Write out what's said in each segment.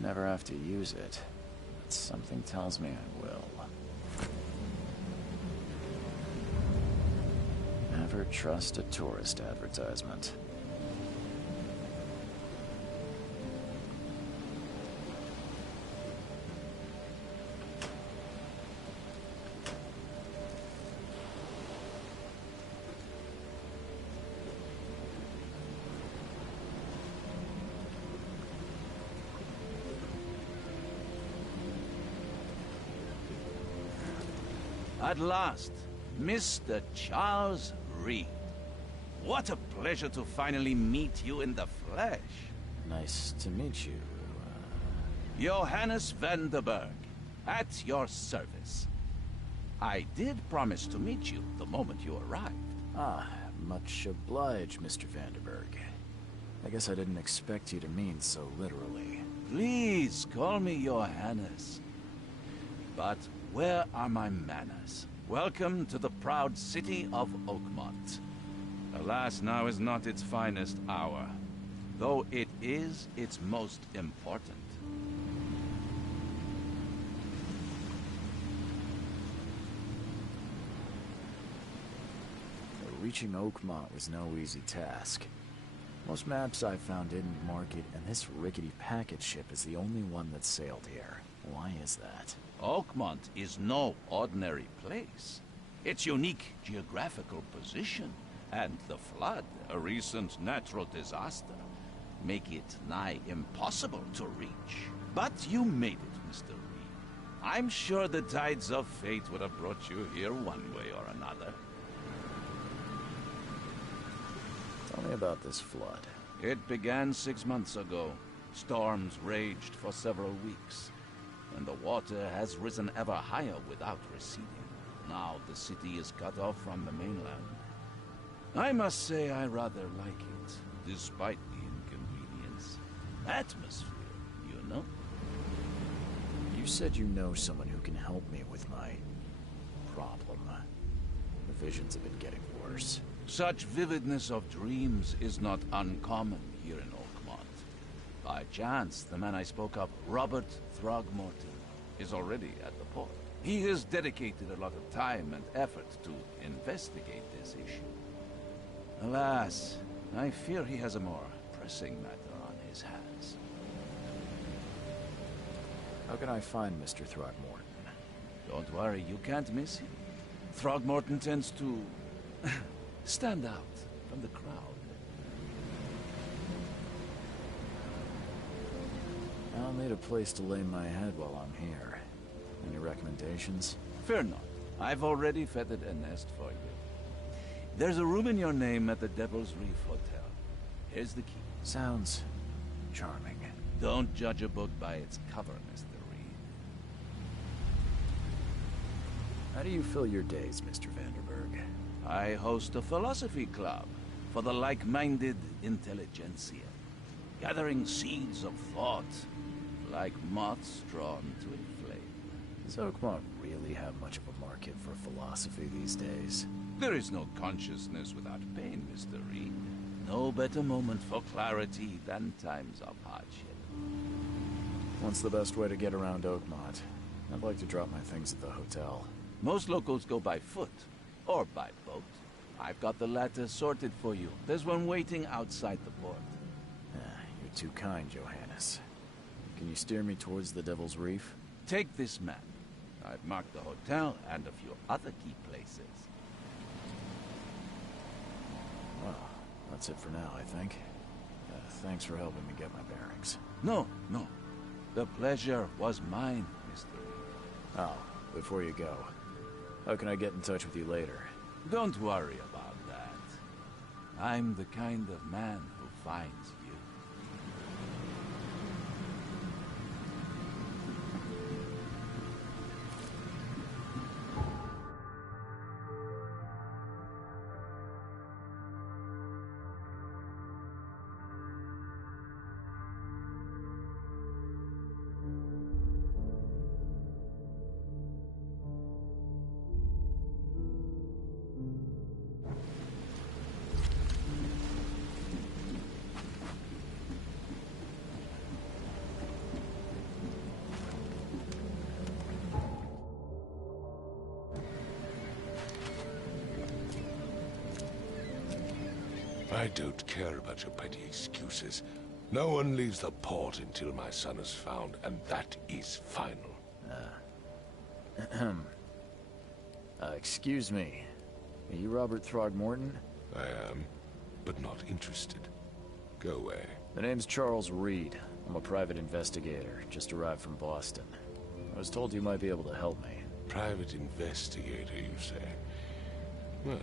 might never have to use it, but something tells me I will. Never trust a tourist advertisement. At last, Mr. Charles Reed. What a pleasure to finally meet you in the flesh. Nice to meet you. Johannes Vanderberg, at your service. I did promise to meet you the moment you arrived. Ah, much obliged, Mr. Vanderberg. I guess I didn't expect you to mean so literally. Please call me Johannes. But where are my manners? Welcome to the proud city of Oakmont. Alas, now is not its finest hour, though it is its most important. Reaching Oakmont was no easy task. Most maps I found didn't mark it, and this rickety packet ship is the only one that sailed here. Why is that? Oakmont is no ordinary place. Its unique geographical position and the flood, a recent natural disaster, make it nigh impossible to reach. But you made it, Mr. Reed. I'm sure the tides of fate would have brought you here one way or another. Tell me about this flood. It began 6 months ago. Storms raged for several weeks, and the water has risen ever higher without receding. Now the city is cut off from the mainland. I must say I rather like it, despite the inconvenience. Atmosphere, you know? You said you know someone who can help me with my problem. The visions have been getting worse. Such vividness of dreams is not uncommon here in Oakmont. By chance, the man I spoke of, Robert Throgmorton, is already at the port. He has dedicated a lot of time and effort to investigate this issue. Alas, I fear he has a more pressing matter on his hands. How can I find Mr. Throgmorton? Don't worry, you can't miss him. Throgmorton tends to stand out from the crowd. I'll need a place to lay my head while I'm here. Any recommendations? Fear not. I've already feathered a nest for you. There's a room in your name at the Devil's Reef Hotel. Here's the key. Sounds charming. Don't judge a book by its cover, Mr. Reed. How do you fill your days, Mr. Vanderberg? I host a philosophy club for the like-minded intelligentsia, gathering seeds of thought like moths drawn to a flame. Does Oakmont really have much of a market for philosophy these days? There is no consciousness without pain, Mr. Reed. No better moment for clarity than times of hardship. What's the best way to get around Oakmont? I'd like to drop my things at the hotel. Most locals go by foot, or by boat. I've got the latter sorted for you. There's one waiting outside the port. You're too kind, Johannes. Can you steer me towards the Devil's Reef? Take this map. I've marked the hotel and a few other key places. Well, that's it for now, I think. Thanks for helping me get my bearings. No. The pleasure was mine, Mr. Reed. Oh, before you go, how can I get in touch with you later? Don't worry about that. I'm the kind of man who finds you. I don't care about your petty excuses. No one leaves the port until my son is found, and that is final. Excuse me. Are you Robert Throgmorton? I am, but not interested. Go away. The name's Charles Reed. I'm a private investigator, just arrived from Boston. I was told you might be able to help me. Private investigator, you say? Well,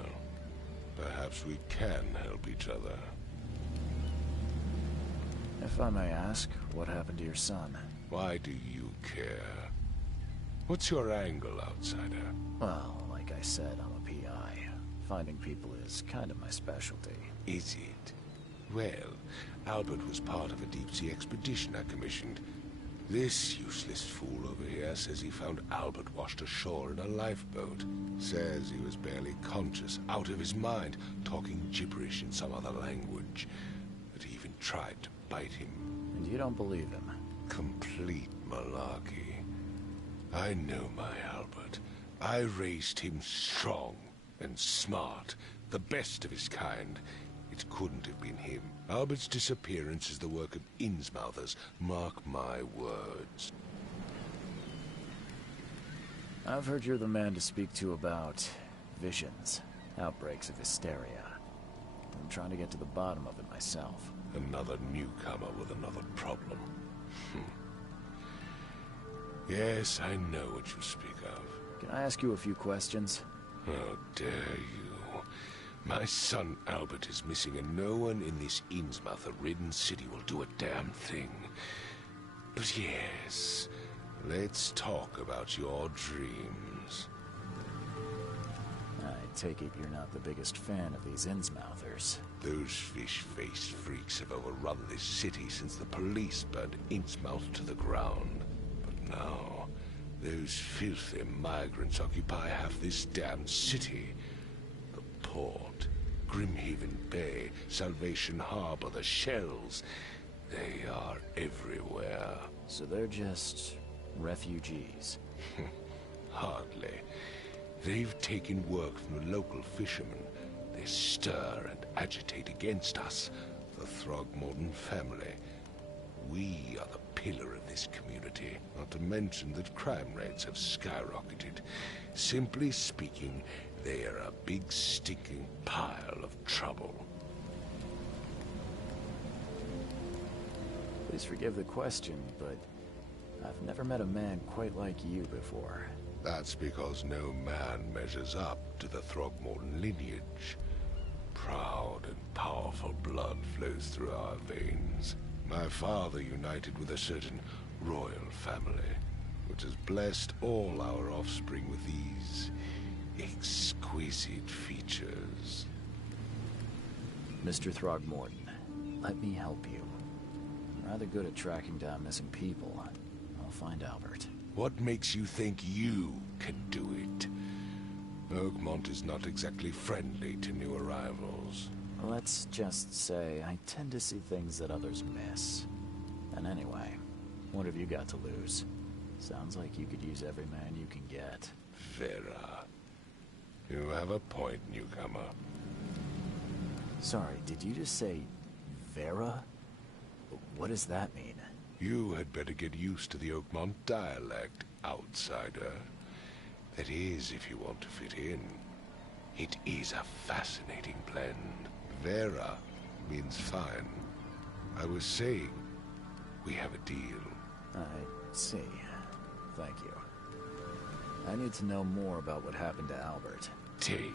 perhaps we can help each other. If I may ask, what happened to your son? Why do you care? What's your angle, outsider? Well, like I said, I'm a PI. Finding people is kind of my specialty. Is it? Well, Albert was part of a deep-sea expedition I commissioned. This useless fool over here says he found Albert washed ashore in a lifeboat. Says he was barely conscious, out of his mind, talking gibberish in some other language. That he even tried to bite him. And you don't believe him? Complete malarkey. I know my Albert. I raised him strong and smart, the best of his kind. It couldn't have been him. Albert's disappearance is the work of Innsmouthers. Mark my words. I've heard you're the man to speak to about visions, outbreaks of hysteria. I'm trying to get to the bottom of it myself. Another newcomer with another problem. Yes, I know what you speak of. Can I ask you a few questions? How dare you? My son Albert is missing, and no one in this Innsmouther-ridden city will do a damn thing. But yes, let's talk about your dreams. I take it you're not the biggest fan of these Innsmouthers. Those fish-faced freaks have overrun this city since the police burned Innsmouth to the ground. But now, those filthy migrants occupy half this damn city. The port, Grimhaven Bay, Salvation Harbor, the shells. They are everywhere. So they're just refugees? Hardly. They've taken work from the local fishermen. They stir and agitate against us, the Throgmorton family. We are the pillar of this community, not to mention that crime rates have skyrocketed. Simply speaking, they are a big stinking pile of trouble. Please forgive the question, but I've never met a man quite like you before. That's because no man measures up to the Throgmorton lineage. Proud and powerful blood flows through our veins. My father united with a certain royal family, which has blessed all our offspring with these exquisite features. Mr. Throgmorton, let me help you. I'm rather good at tracking down missing people. I'll find Albert. What makes you think you can do it? Oakmont is not exactly friendly to new arrivals. Let's just say I tend to see things that others miss. And anyway, what have you got to lose? Sounds like you could use every man you can get. Vera. You have a point, newcomer. Sorry, did you just say Vera? What does that mean? You had better get used to the Oakmont dialect, outsider. That is, if you want to fit in. It is a fascinating blend. Vera means fine. I was saying, we have a deal. I see. Thank you. I need to know more about what happened to Albert. Dane,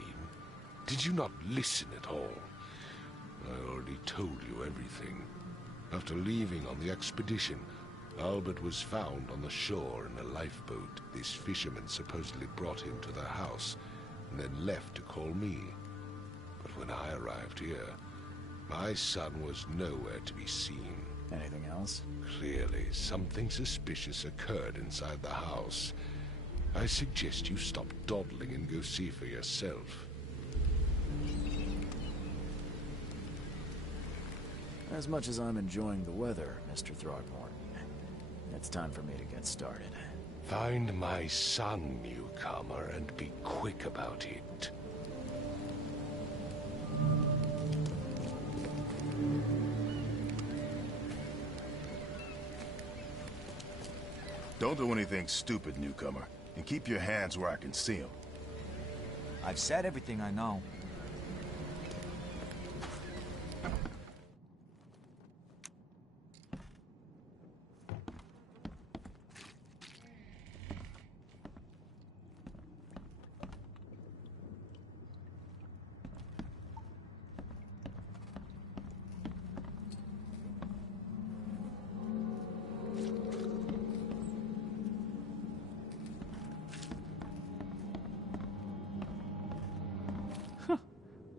did you not listen at all? I already told you everything. After leaving on the expedition, Albert was found on the shore in a lifeboat. This fisherman supposedly brought him to their house, and then left to call me. But when I arrived here, my son was nowhere to be seen. Anything else? Clearly, something suspicious occurred inside the house. I suggest you stop dawdling and go see for yourself. As much as I'm enjoying the weather, Mr. Throgmorton, it's time for me to get started. Find my son, newcomer, and be quick about it. Don't do anything stupid, newcomer. And keep your hands where I can see them. I've said everything I know.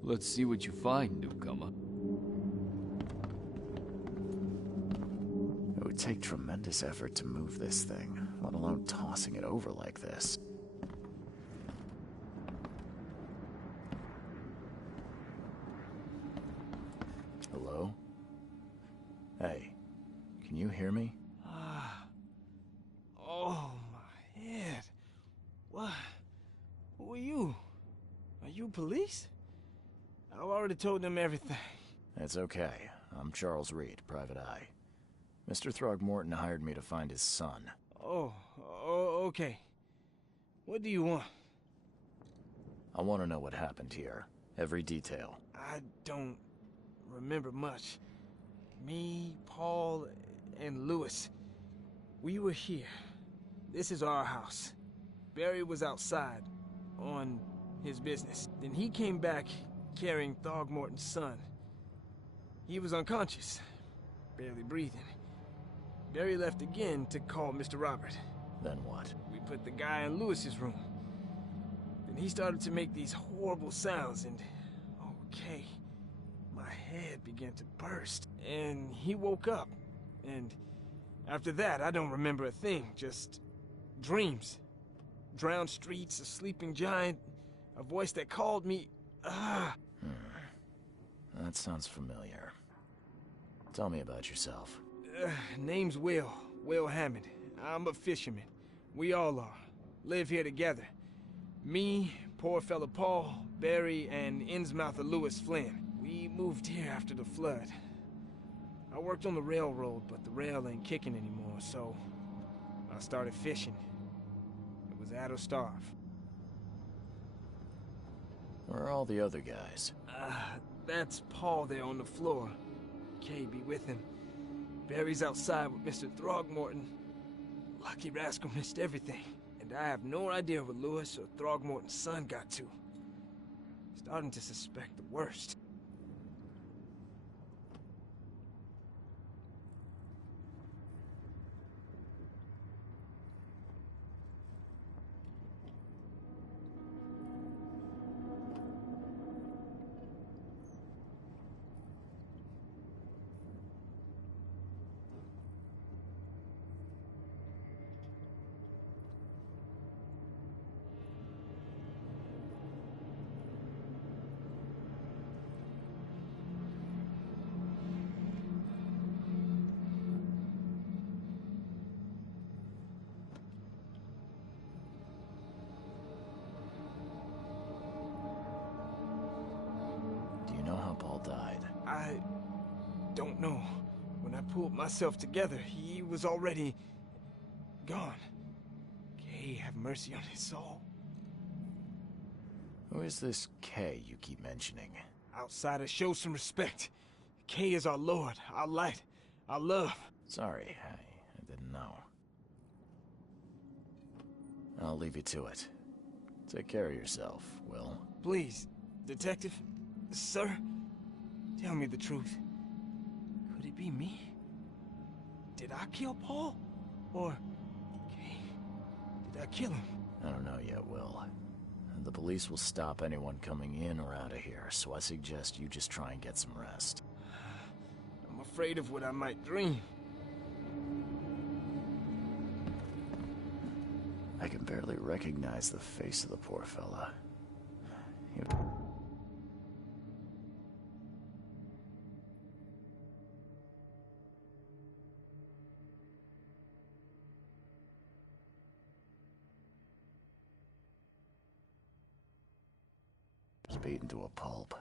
Let's see what you find, newcomer. It would take tremendous effort to move this thing, let alone tossing it over like this. Hello? Hey, can you hear me? Oh, my head. What? Who are you? Are you police? I've already told them everything. It's okay. I'm Charles Reed, Private Eye. Mr. Throgmorton hired me to find his son. Oh, okay. What do you want? I want to know what happened here. Every detail. I don't remember much. Me, Paul, and Lewis. We were here. This is our house. Barry was outside, on his business. Then he came back carrying Throgmorton's son. He was unconscious, barely breathing. Barry left again to call Mr. Robert. Then what? We put the guy in Lewis's room. Then he started to make these horrible sounds and... okay, my head began to burst. And he woke up. And after that, I don't remember a thing, just dreams. Drowned streets, a sleeping giant, a voice that called me... That sounds familiar. Tell me about yourself. Name's Will Hammond. I'm a fisherman. We all are. Live here together. Me, poor fella Paul, Barry, and Innsmouther Lewis Flynn. We moved here after the flood. I worked on the railroad, but the rail ain't kicking anymore, so I started fishing. It was add or starve. Where are all the other guys? That's Paul there on the floor. Kay be with him. Barry's outside with Mr. Throgmorton. Lucky rascal missed everything. And I have no idea where Lewis or Throgmorton's son got to. Starting to suspect the worst. Died. I don't know. When I pulled myself together, he was already gone. Kay have mercy on his soul. Who is this Kay you keep mentioning? Outsiders, show some respect. Kay is our lord, our light, our love. Sorry, I didn't know. I'll leave you to it. Take care of yourself, Will. Please, detective, sir, tell me the truth. Could it be me? Did I kill Paul? Or... Kay, did I kill him? I don't know yet, Will. The police will stop anyone coming in or out of here, so I suggest you just try and get some rest. I'm afraid of what I might dream. I can barely recognize the face of the poor fella. Beaten to a pulp.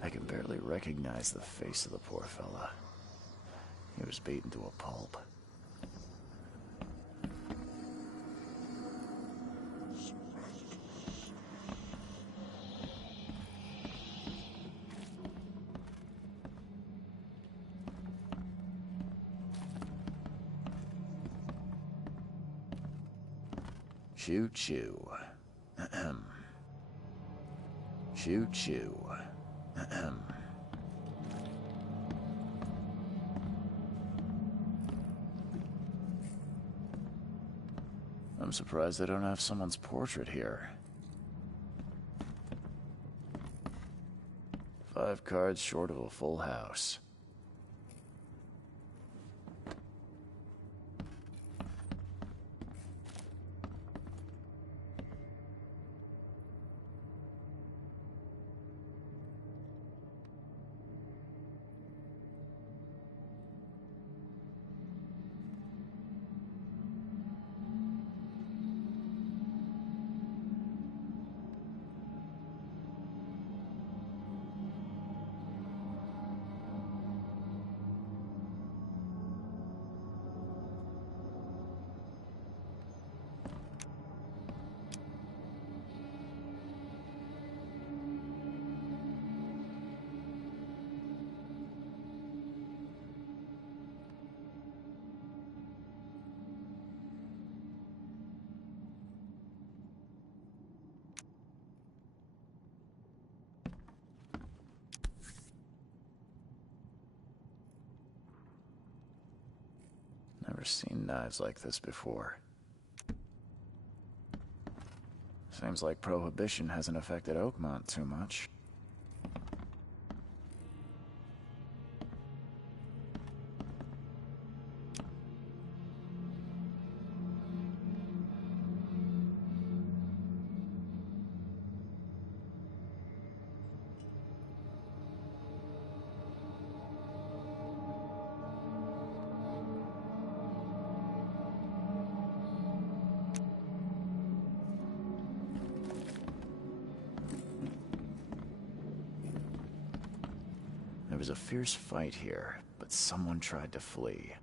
I can barely recognize the face of the poor fella. He was beaten to a pulp. Choo choo. Ahem. Choo choo. Ahem. I'm surprised they don't have someone's portrait here. 5 cards short of a full house. Never seen knives like this before. Seems like Prohibition hasn't affected Oakmont too much. There was a fierce fight here, but someone tried to flee.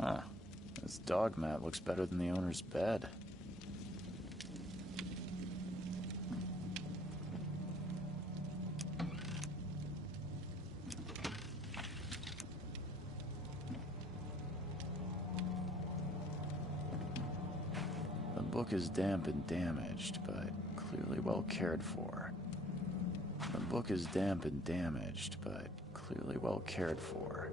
Huh. This dog mat looks better than the owner's bed. The book is damp and damaged, but clearly well cared for. The book is damp and damaged, but clearly well cared for.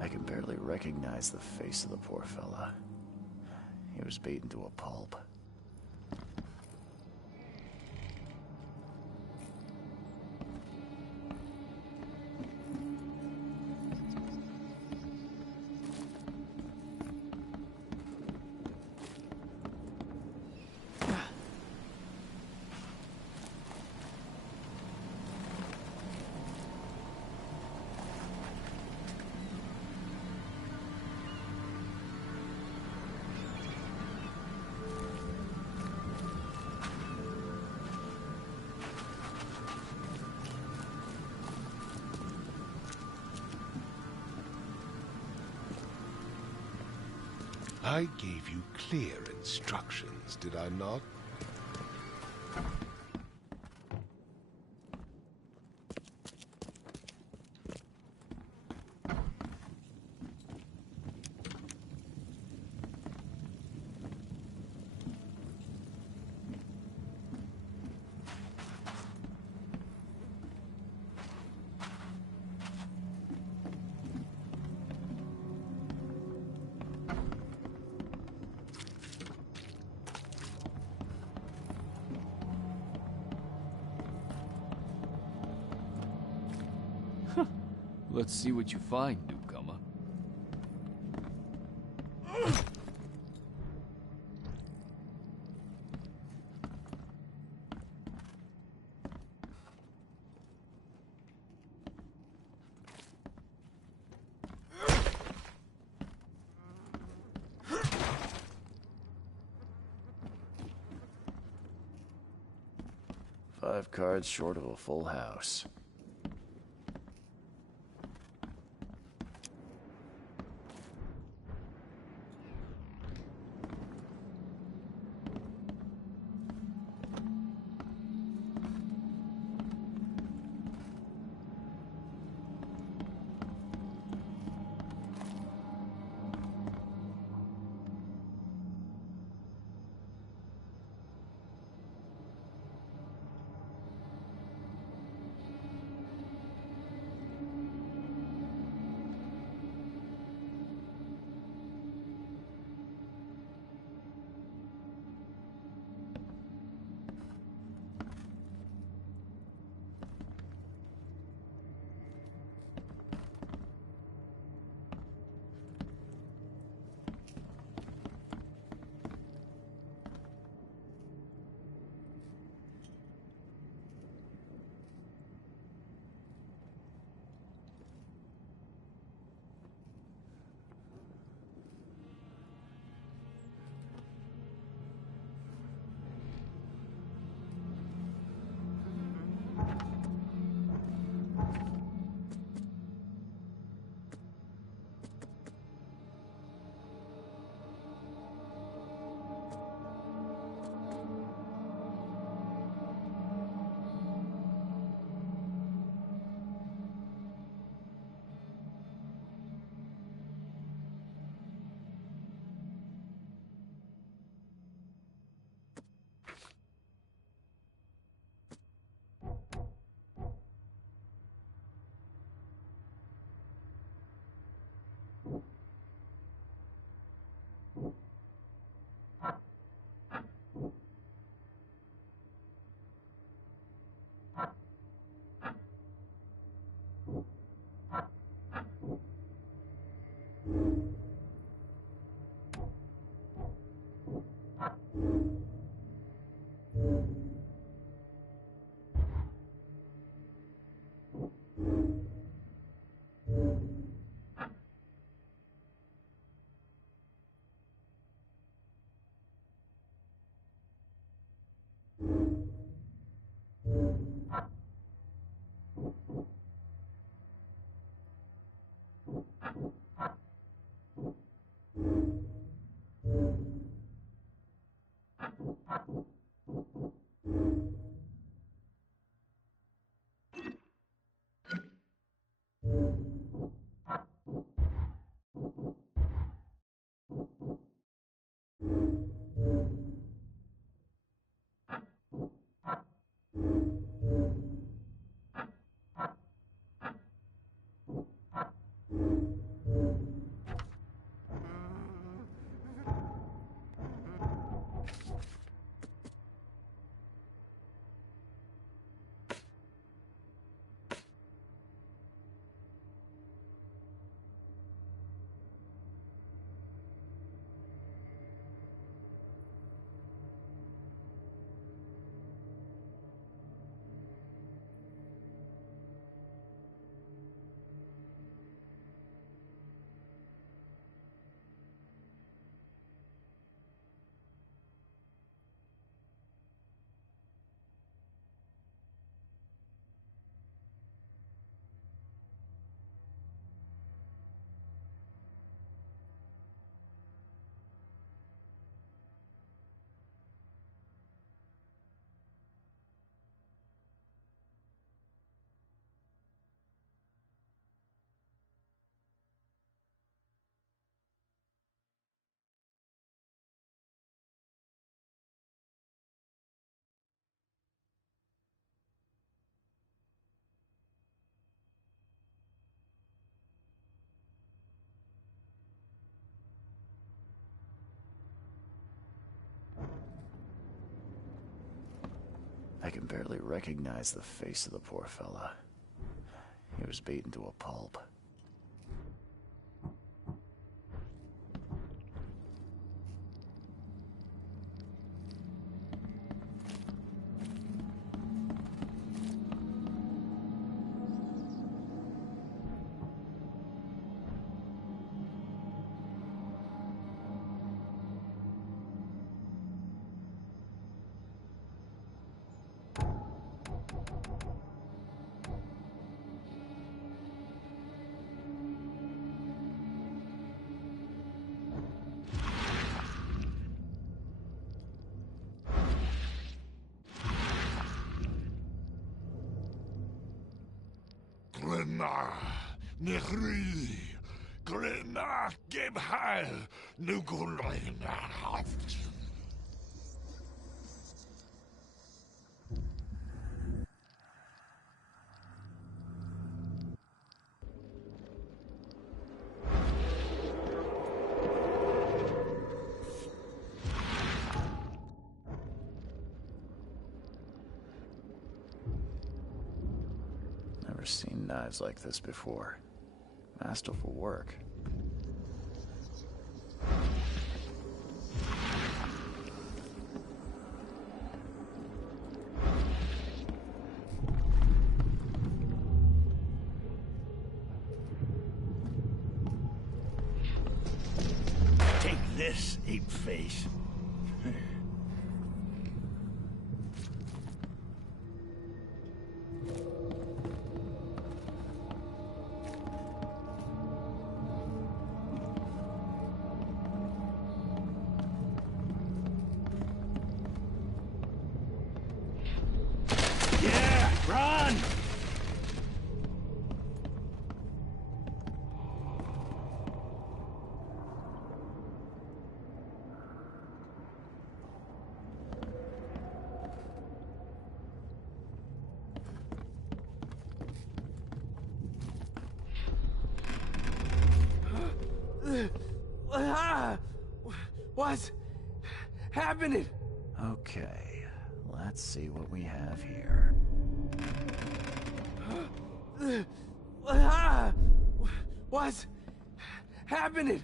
I can barely recognize the face of the poor fella. He was beaten to a pulp. I gave you clear instructions, did I not? Let's see what you find, newcomer. Five cards short of a full house. I can barely recognize the face of the poor fella. He was beaten to a pulp. Nechri, Glena, Gebhal, Nugulena. Never seen knives like this before. Masterful work. Take this, ape-face. Run! What's happening? Okay, let's see what we have here. What's happening?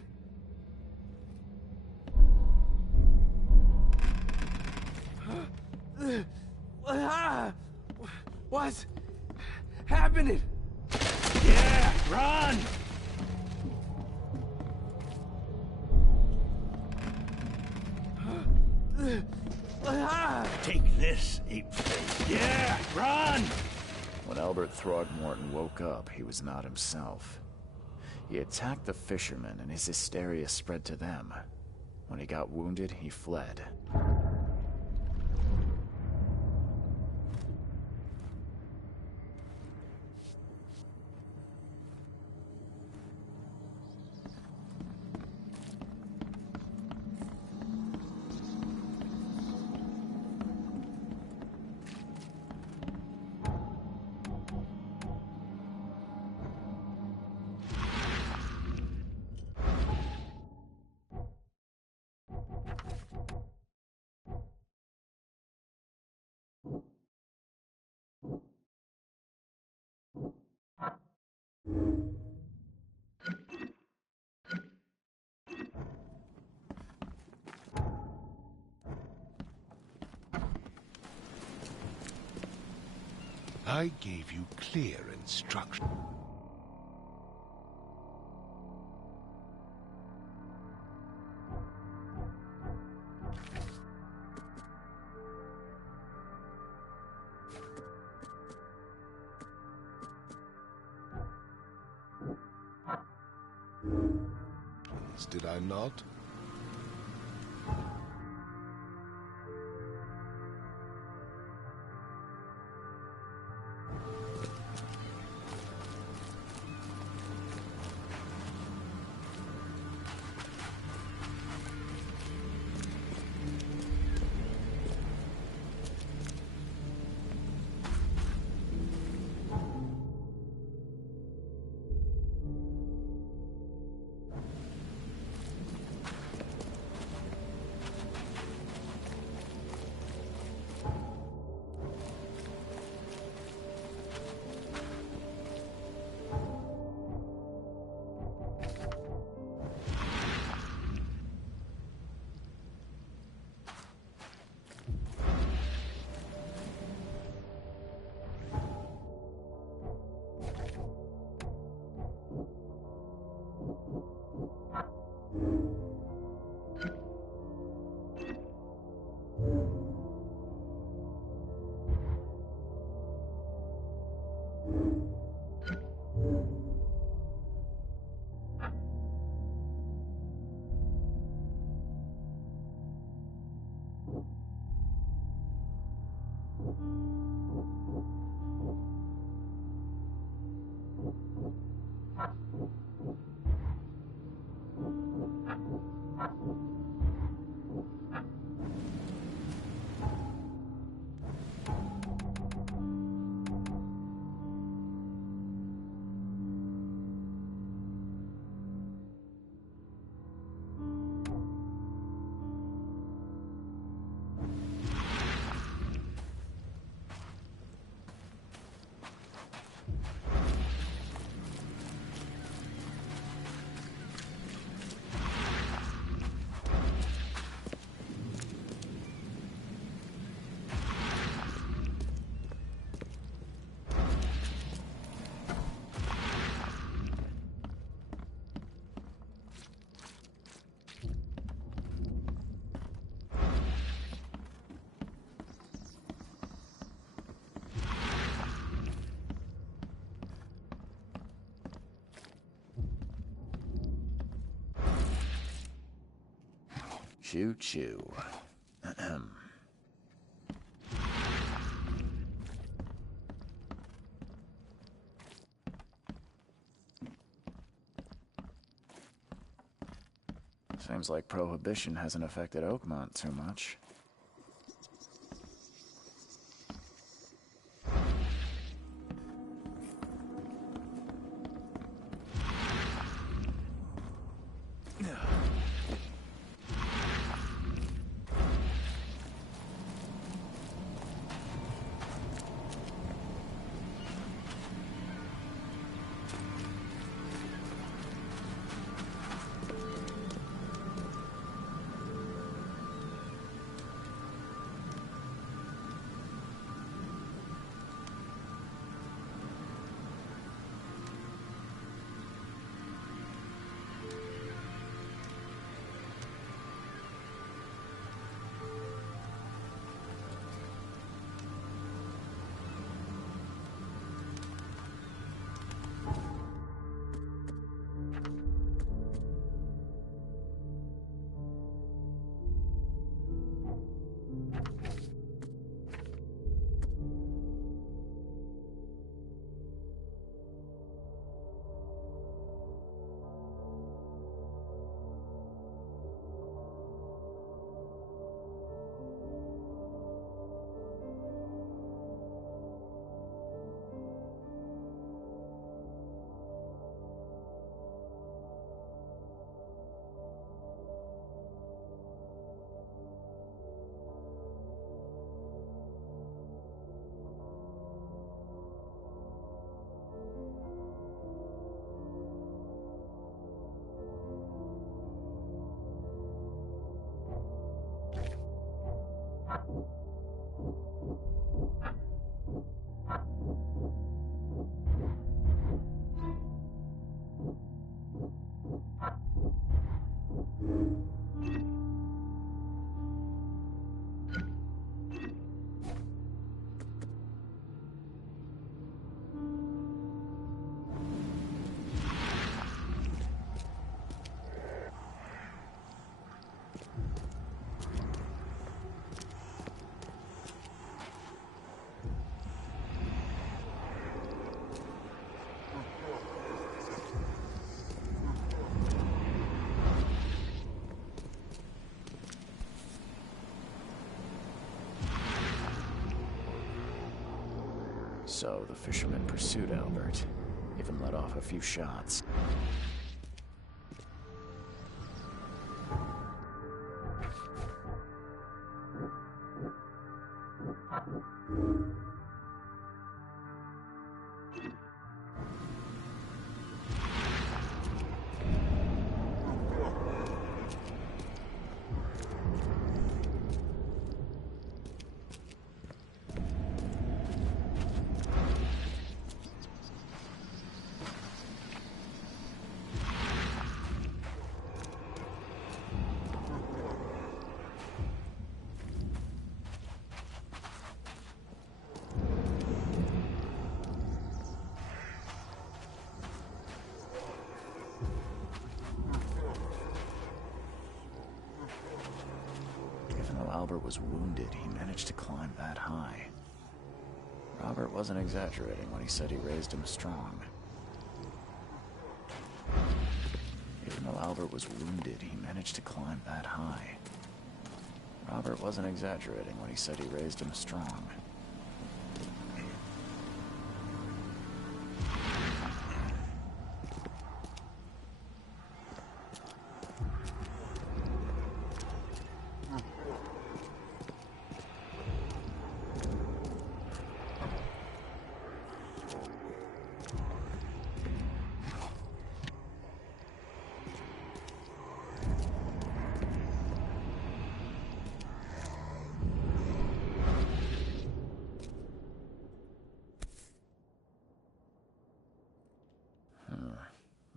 What's happening? Yeah, run! Take this, ape-face. Yeah, run! When Albert Throgmorton woke up, he was not himself. He attacked the fishermen, and his hysteria spread to them. When he got wounded, he fled. I gave you clear instructions. Did I not? Choo-choo. Ahem. Seems like Prohibition hasn't affected Oakmont too much. So the fisherman pursued Albert, even let off a few shots. Albert was wounded, he managed to climb that high. Robert wasn't exaggerating when he said he raised him strong. Even though Albert was wounded, he managed to climb that high. Robert wasn't exaggerating when he said he raised him strong.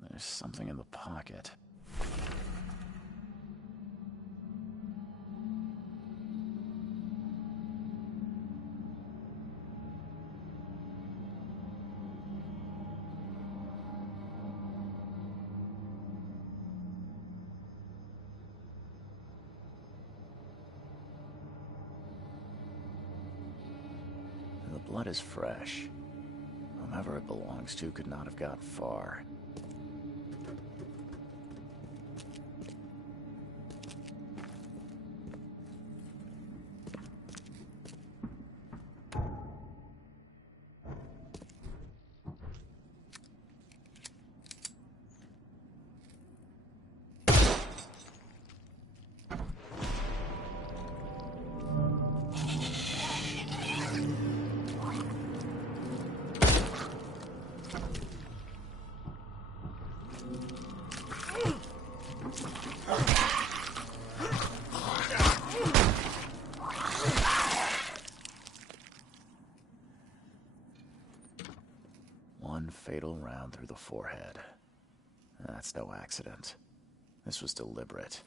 There's something in the pocket. blood is fresh. Whomever it belongs to could not have got far. One fatal round through the forehead. That's no accident. This was deliberate.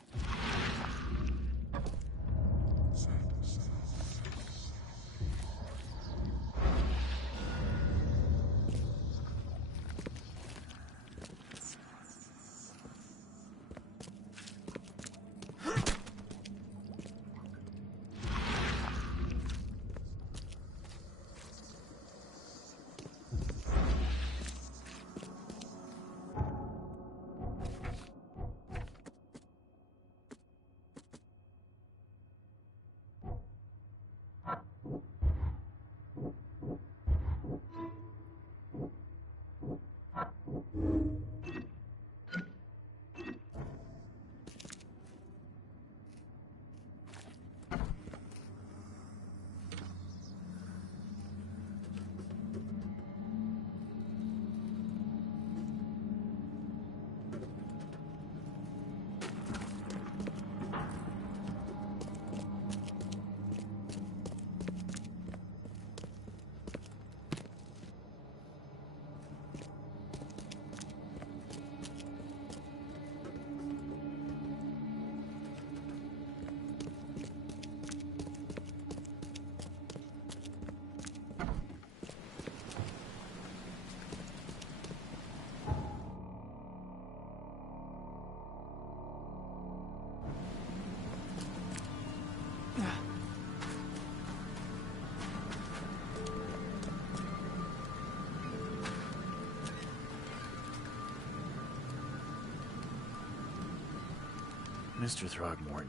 Mr. Throgmorton,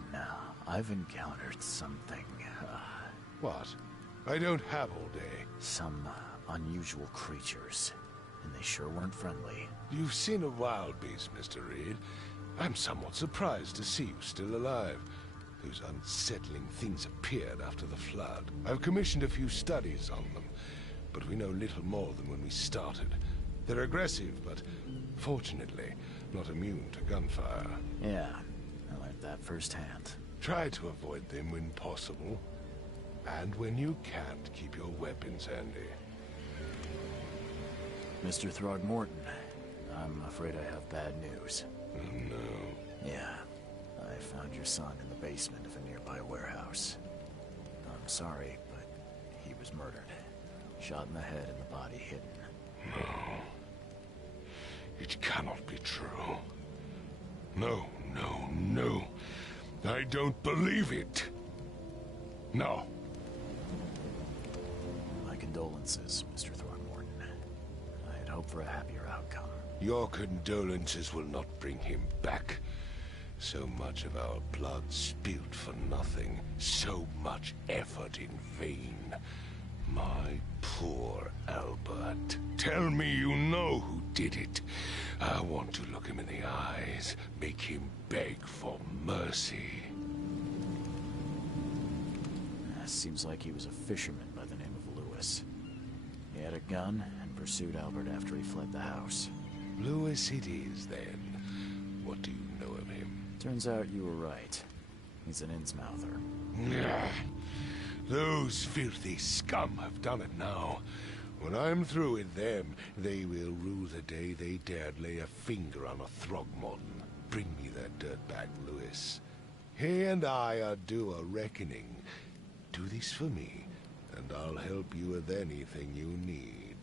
I've encountered something, What? I don't have all day. some unusual creatures, and they sure weren't friendly. You've seen a wild beast, Mr. Reed. I'm somewhat surprised to see you still alive. Those unsettling things appeared after the flood. I've commissioned a few studies on them, but we know little more than when we started. They're aggressive, but fortunately, not immune to gunfire. Yeah, I learned that firsthand. Try to avoid them when possible. And when you can't, keep your weapons handy. Mr. Throgmorton, I'm afraid I have bad news. Oh, no. Yeah, I found your son in the basement of a nearby warehouse. I'm sorry, but he was murdered. Shot in the head and the body hidden. No. It cannot be true. No, no, no. I don't believe it. No. My condolences, Mr. Throgmorton. I had hoped for a happier outcome. Your condolences will not bring him back. So much of our blood spilled for nothing. So much effort in vain. My poor Albert. Tell me you know who did it. I want to look him in the eyes, make him beg for mercy. Seems like he was a fisherman by the name of Lewis. He had a gun and pursued Albert after he fled the house. Lewis it is, then. What do you know of him? Turns out you were right. He's an Innsmouther. Those filthy scum have done it now. When I'm through with them, they will rue the day they dared lay a finger on a Throgmorton. Bring me that dirtbag, Lewis. He and I are due a reckoning. Do this for me, and I'll help you with anything you need.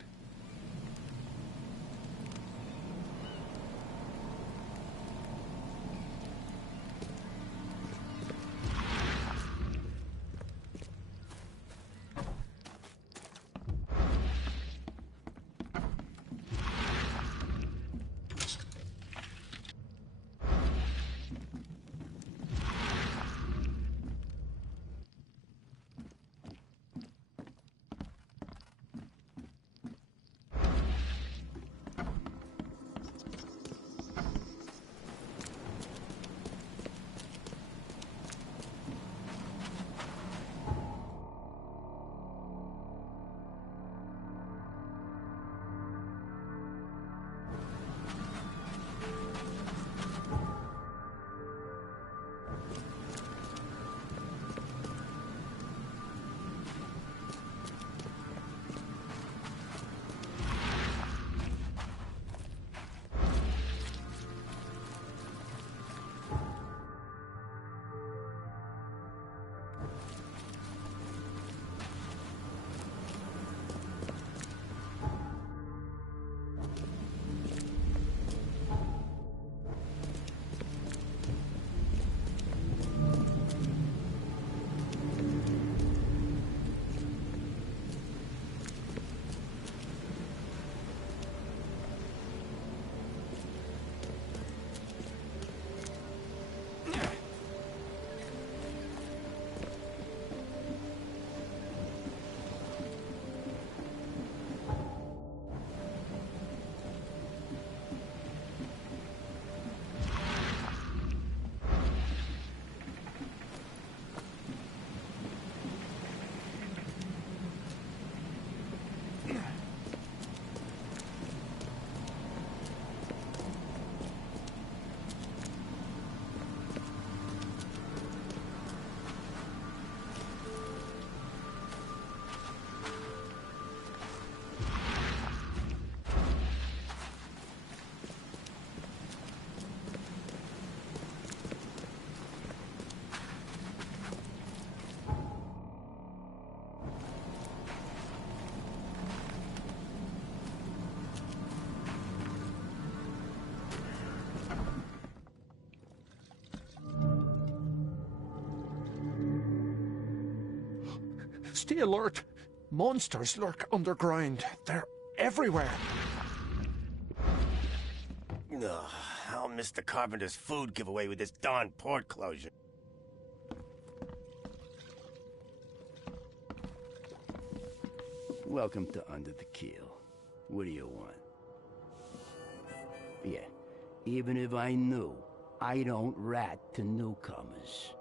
Stay alert. Monsters lurk underground. They're everywhere. Ugh, I'll miss the carpenter's food giveaway with this darn port closure. Welcome to Under the Keel. What do you want? Yeah, even if I knew, I don't rat to newcomers.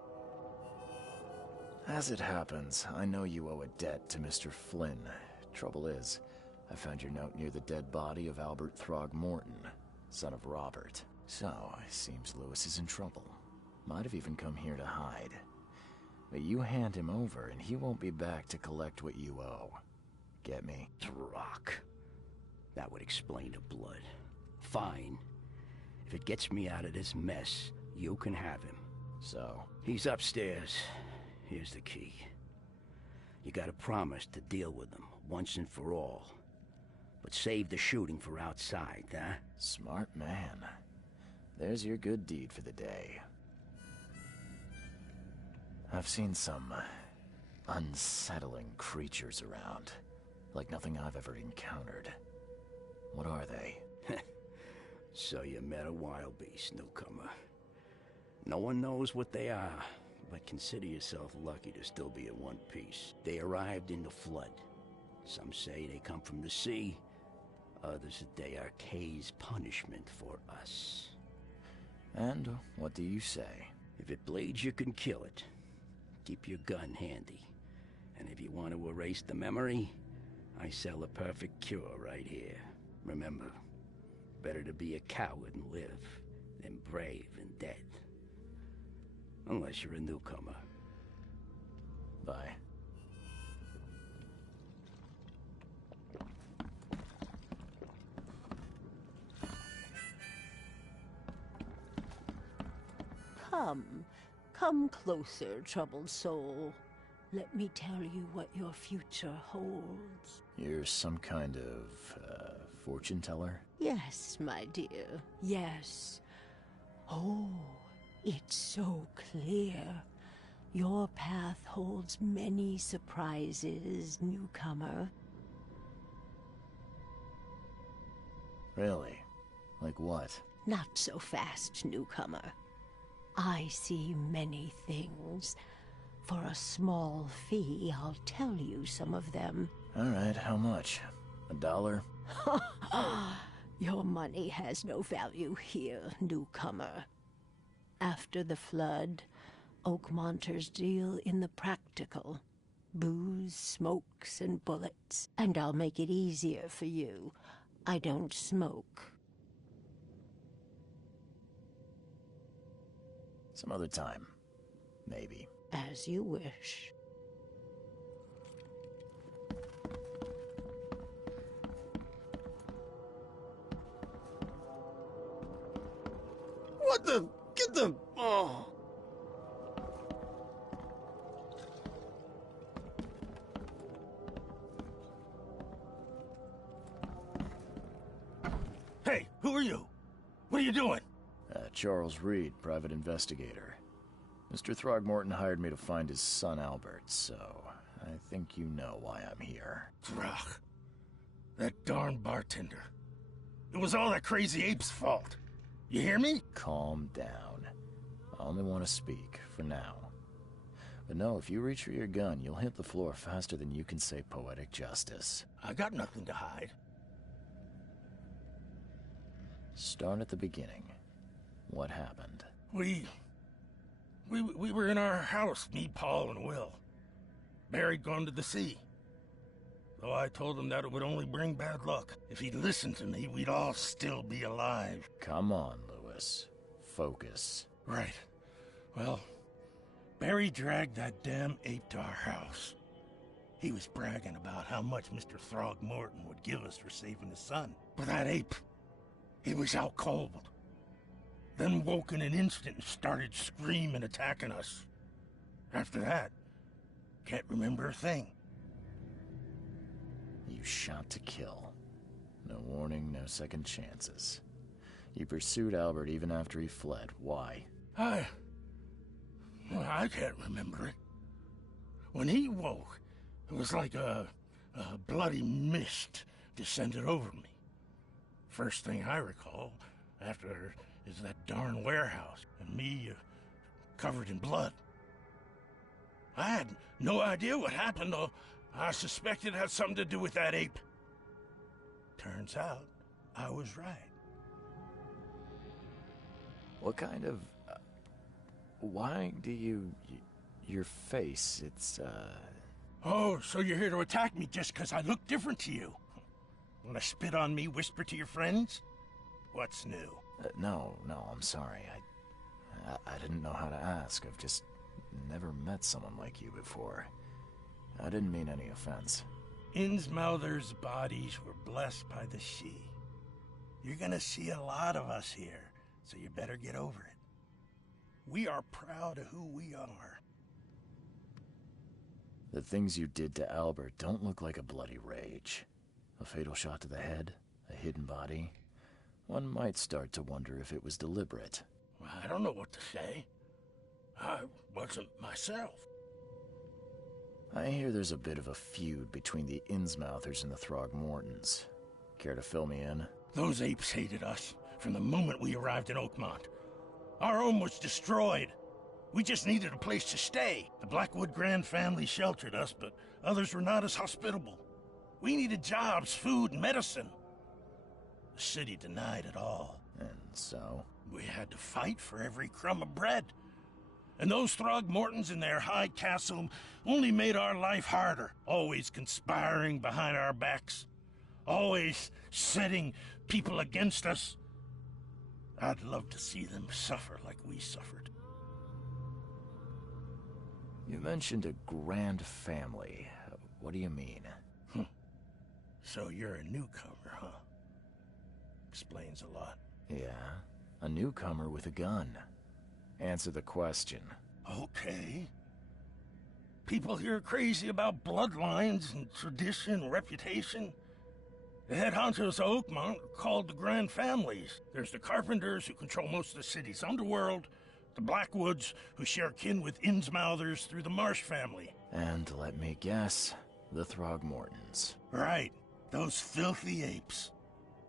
As it happens, I know you owe a debt to Mr. Flynn. Trouble is, I found your note near the dead body of Albert Throgmorton, son of Robert. So, it seems Lewis is in trouble. Might have even come here to hide. But you hand him over and he won't be back to collect what you owe. Get me? Rock. That would explain the blood. Fine. If it gets me out of this mess, you can have him. So? He's upstairs. Here's the key. You gotta promise to deal with him, once and for all. But save the shooting for outside, huh? Smart man. There's your good deed for the day. I've seen some unsettling creatures around. Like nothing I've ever encountered. What are they? So you met a wild beast, newcomer. No one knows what they are, but consider yourself lucky to still be in one piece. They arrived in the flood. Some say they come from the sea. Others that they are Kay's punishment for us. And what do you say? If it bleeds, you can kill it. Keep your gun handy. And if you want to erase the memory, I sell a perfect cure right here. Remember, better to be a coward and live than brave and dead. Unless you're a newcomer. Bye. Come closer, troubled soul. Let me tell you what your future holds. You're some kind of, fortune teller? Yes, my dear, yes. Oh, it's so clear. Your path holds many surprises, newcomer. Really? Like what? Not so fast, newcomer. I see many things. For a small fee, I'll tell you some of them. All right, how much? $1? Your money has no value here, newcomer. After the flood, Oakmonters deal in the practical. Booze, smokes, and bullets. And I'll make it easier for you. I don't smoke. Some other time. Maybe. As you wish. What the? Get the... Oh. Hey, who are you? What are you doing? Charles Reed, private investigator. Mr. Throgmorton hired me to find his son Albert, so I think you know why I'm here. Throg. That darn bartender. It was all that crazy ape's fault. You hear me? Calm down. I only want to speak, for now. But no, if you reach for your gun, you'll hit the floor faster than you can say poetic justice. I got nothing to hide. Start at the beginning. What happened? We were in our house, me, Paul, and Will. Barry'd gone to the sea. Though I told him that it would only bring bad luck. If he'd listened to me, we'd all still be alive. Come on, Lewis. Focus. Right. Well, Barry dragged that damn ape to our house. He was bragging about how much Mr. Throgmorton would give us for saving his son. But that ape, he was out cold. Then woke in an instant and started screaming, attacking us. After that, can't remember a thing. You shot to kill. No warning, no second chances. You pursued Albert even after he fled. Why? I can't remember it. When he woke, It was like a bloody mist descended over me. First thing I recall after is that darn warehouse, and me covered in blood. I had no idea what happened, though. I suspected it had something to do with that ape. Turns out, I was right. What kind of... why do you... your face, it's, Oh, so you're here to attack me just because I look different to you? Want to spit on me, whisper to your friends? What's new? No, I'm sorry. I didn't know how to ask. I've just never met someone like you before. I didn't mean any offense. Innsmouther's bodies were blessed by the sea. You're gonna see a lot of us here, so you better get over it. We are proud of who we are. The things you did to Albert don't look like a bloody rage. A fatal shot to the head, a hidden body. One might start to wonder if it was deliberate. I don't know what to say. I wasn't myself. I hear there's a bit of a feud between the Innsmouthers and the Throgmortons. Care to fill me in? Those apes hated us from the moment we arrived in Oakmont. Our home was destroyed. We just needed a place to stay. The Blackwood Grand family sheltered us, but others were not as hospitable. We needed jobs, food, and medicine. The city denied it all. And so? We had to fight for every crumb of bread. And those Throgmortons in their high castle only made our life harder, always conspiring behind our backs, always setting people against us. I'd love to see them suffer like we suffered. You mentioned a grand family. What do you mean? So you're a newcomer, huh? Explains a lot. Yeah, a newcomer with a gun. Answer the question. Okay. People here are crazy about bloodlines and tradition and reputation. The head honchos of Oakmont are called the Grand Families. There's the Carpenters, who control most of the city's underworld, the Blackwoods, who share kin with Innsmouthers through the Marsh family. And let me guess, the Throgmortons. Right, those filthy apes.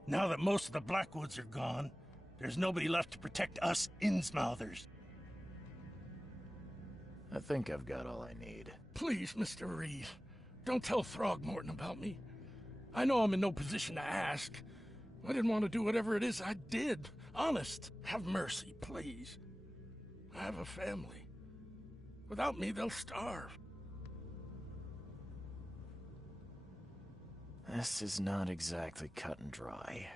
Now that most of the Blackwoods are gone, there's nobody left to protect us Innsmouthers. I think I've got all I need. Please, Mr. Reed, don't tell Throgmorton about me. I know I'm in no position to ask. I didn't want to do whatever it is I did. Honest, have mercy, please. I have a family. Without me, they'll starve. This is not exactly cut and dry.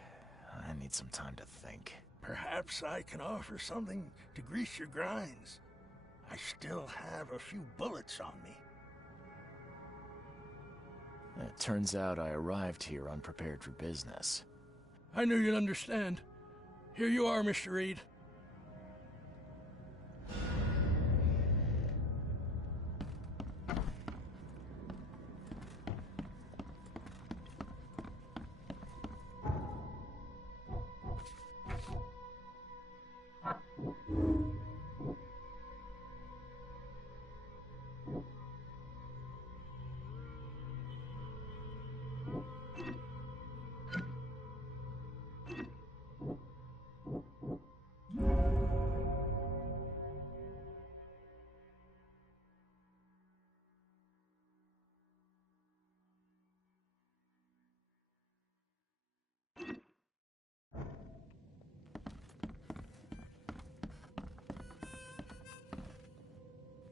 I need some time to think. Perhaps I can offer something to grease your grinds. I still have a few bullets on me. It turns out I arrived here unprepared for business. I knew you'd understand. Here you are, Mr. Reed.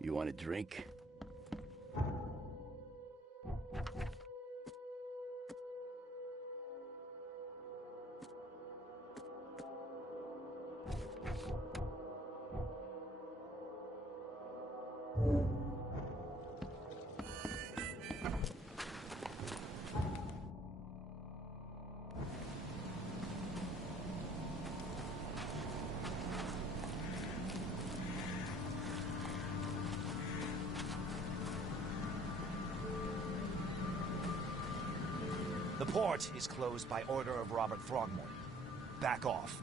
You want a drink? The port is closed by order of Robert Throgmorton. Back off.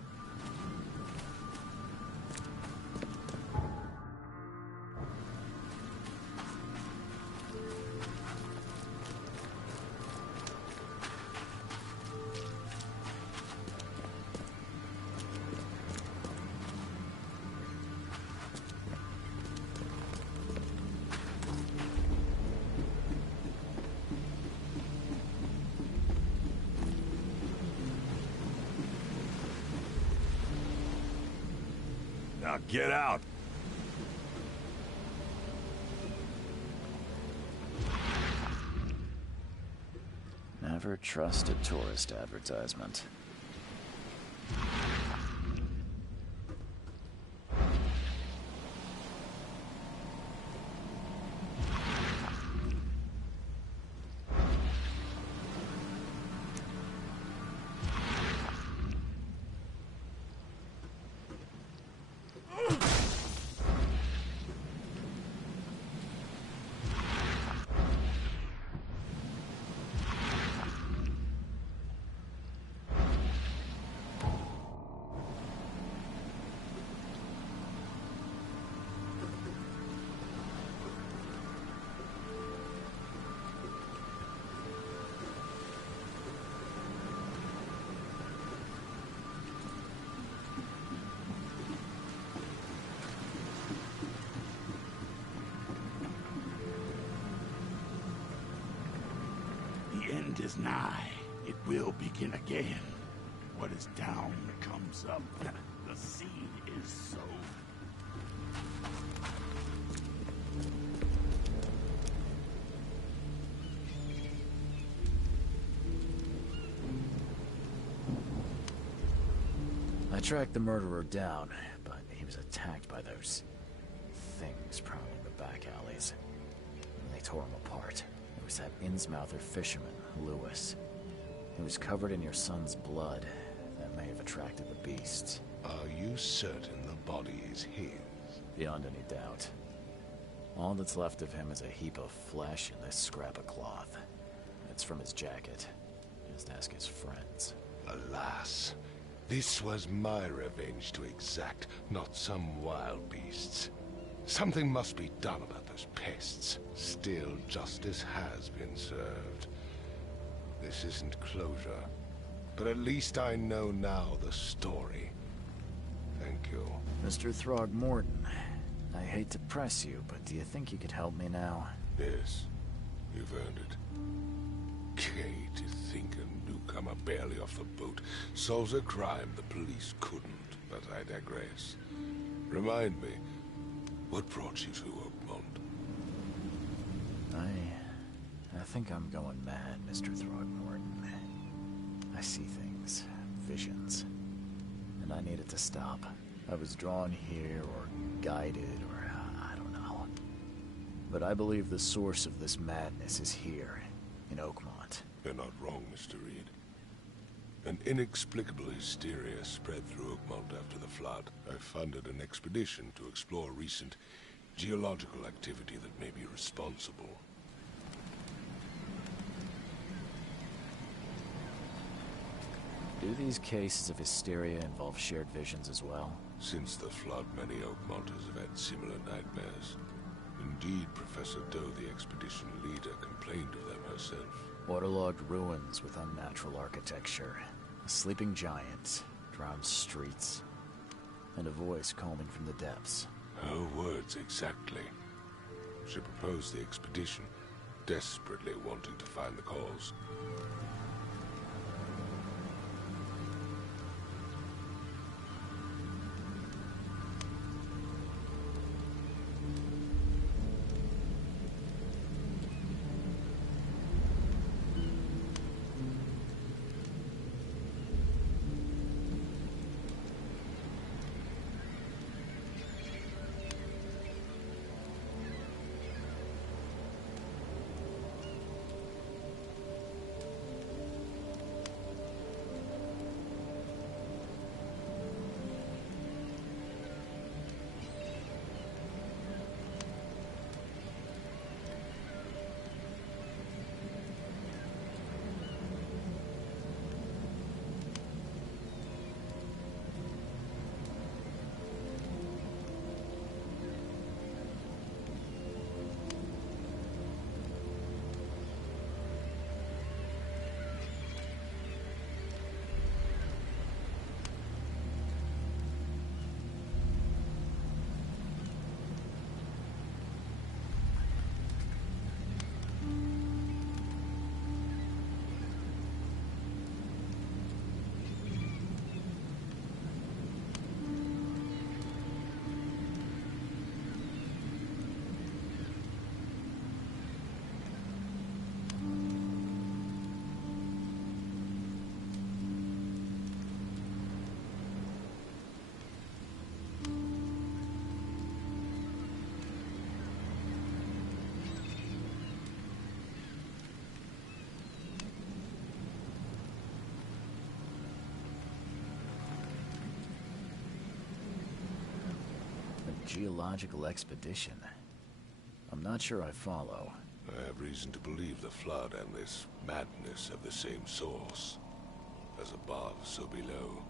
Now get out. Never trust a tourist advertisement. The end is nigh. It will begin again. What is down comes up. The seed is sown. I tracked the murderer down, but he was attacked by those things prowling the back alleys. And they tore him apart. It was that Innsmouther fisherman, Lewis. He was covered in your son's blood. That may have attracted the beasts. Are you certain the body is his? Beyond any doubt. All that's left of him is a heap of flesh and this scrap of cloth. It's from his jacket. Just ask his friends. Alas, this was my revenge to exact, not some wild beast's. Something must be done about those pests. Still, justice has been served. This isn't closure, but at least I know now the story. Thank you. Mr. Throgmorton, I hate to press you, but do you think you could help me now? Yes, you've earned it. Gay to think a newcomer barely off the boat solves a crime the police couldn't, but I digress. Remind me, what brought you to Oakmont? I think I'm going mad, Mr. Throgmorton. I see things, visions, and I need it to stop. I was drawn here, or guided, or I don't know. But I believe the source of this madness is here, in Oakmont. You're not wrong, Mr. Reed. An inexplicable hysteria spread through Oakmont after the flood. I funded an expedition to explore recent geological activity that may be responsible. Do these cases of hysteria involve shared visions as well? Since the flood, many Oakmonters have had similar nightmares. Indeed, Professor Doe, the expedition leader, complained of them herself. Waterlogged ruins with unnatural architecture, a sleeping giant, drowned streets, and a voice calling from the depths. Her words exactly. She proposed the expedition, desperately wanting to find the cause. geological expedition. I'm not sure I follow. I have reason to believe the flood and this madness have the same source. As above, so below.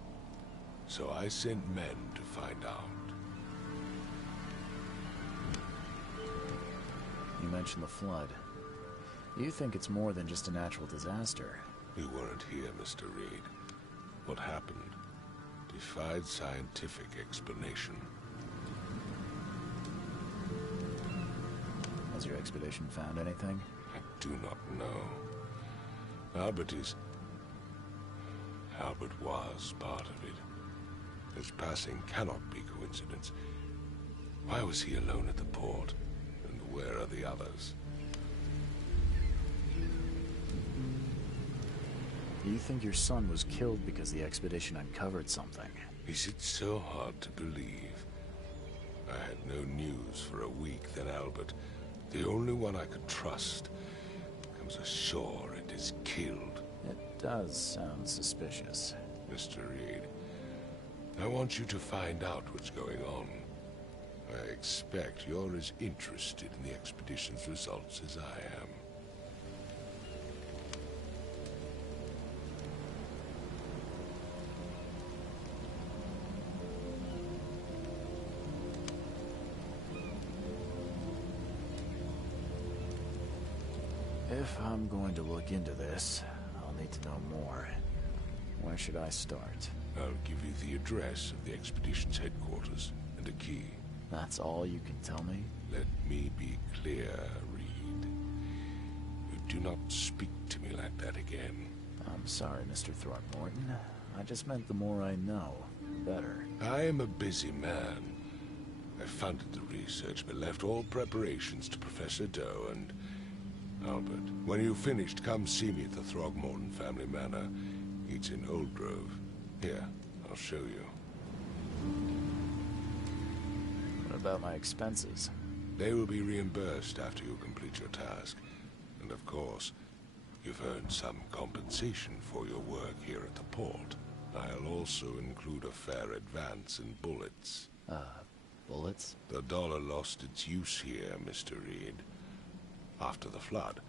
So I sent men to find out. You mentioned the flood. You think it's more than just a natural disaster? You weren't here, Mr. Reed. What happened defied scientific explanation. Has your expedition found anything? I do not know. Albert was part of it. His passing cannot be coincidence. Why was he alone at the port? And where are the others? You think your son was killed because the expedition uncovered something? Is it so hard to believe? I had no news for a week, then Albert, the only one I could trust, comes ashore and is killed. It does sound suspicious. Mr. Reed, I want you to find out what's going on. I expect you're as interested in the expedition's results as I am. If I'm going to look into this, I'll need to know more. Where should I start? I'll give you the address of the expedition's headquarters and a key. That's all you can tell me? Let me be clear, Reed. You do not speak to me like that again. I'm sorry, Mr. Throckmorton. I just meant the more I know, the better. I am a busy man. I funded the research, but left all preparations to Professor Doe and... Albert, when you've finished, come see me at the Throgmorton family manor. It's in Old Grove. Here, I'll show you. What about my expenses? They will be reimbursed after you complete your task. And of course, you've earned some compensation for your work here at the port. I'll also include a fair advance in bullets. Bullets? The dollar lost its use here, Mr. Reed. After the flood,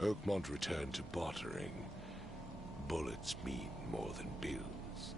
Oakmont returned to bartering. Bullets mean more than bills.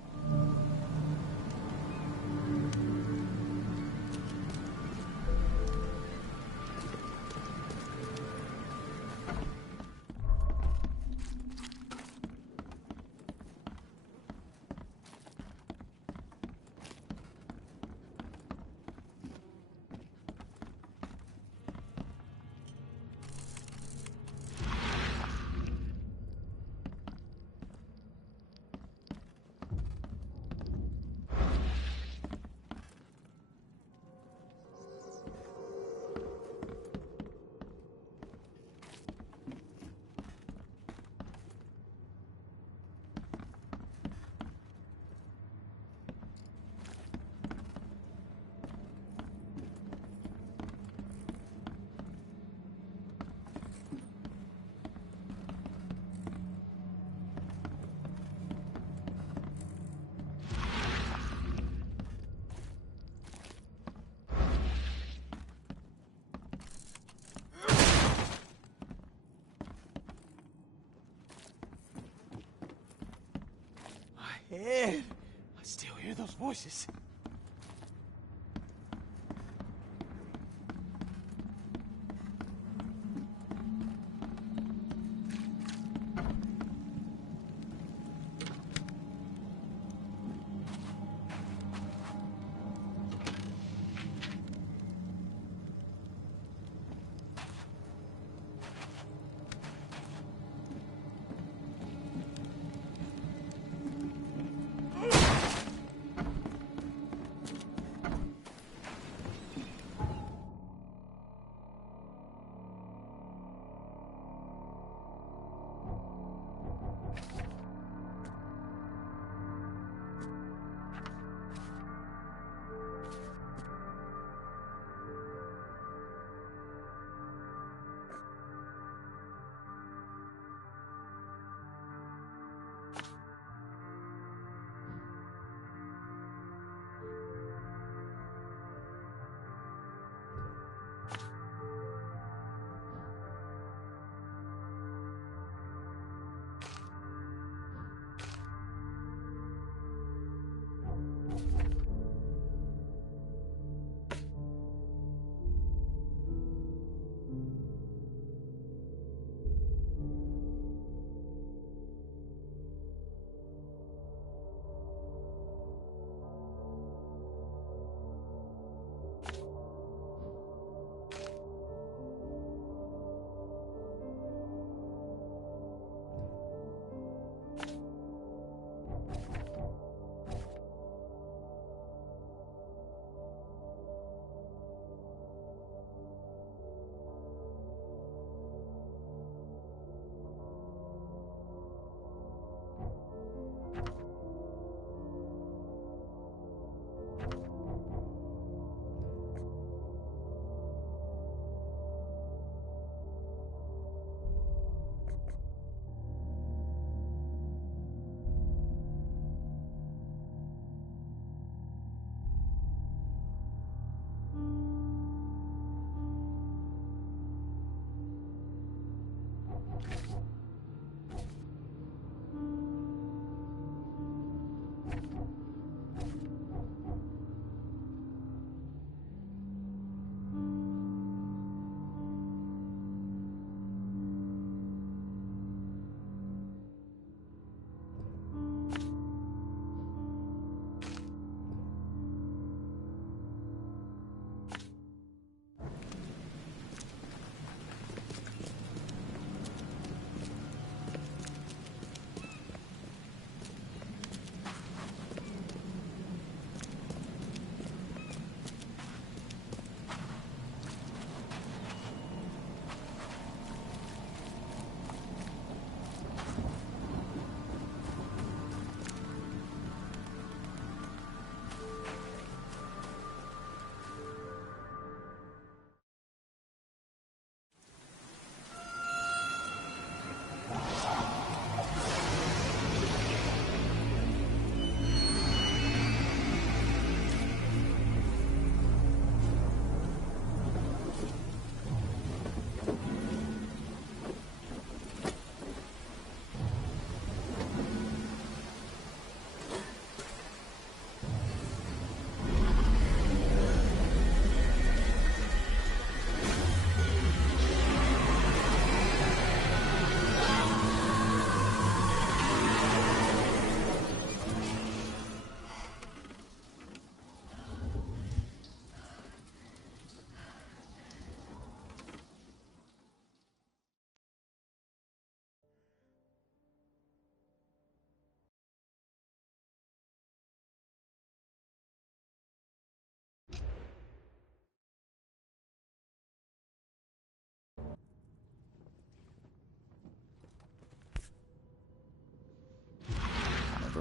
Ed, I still hear those voices.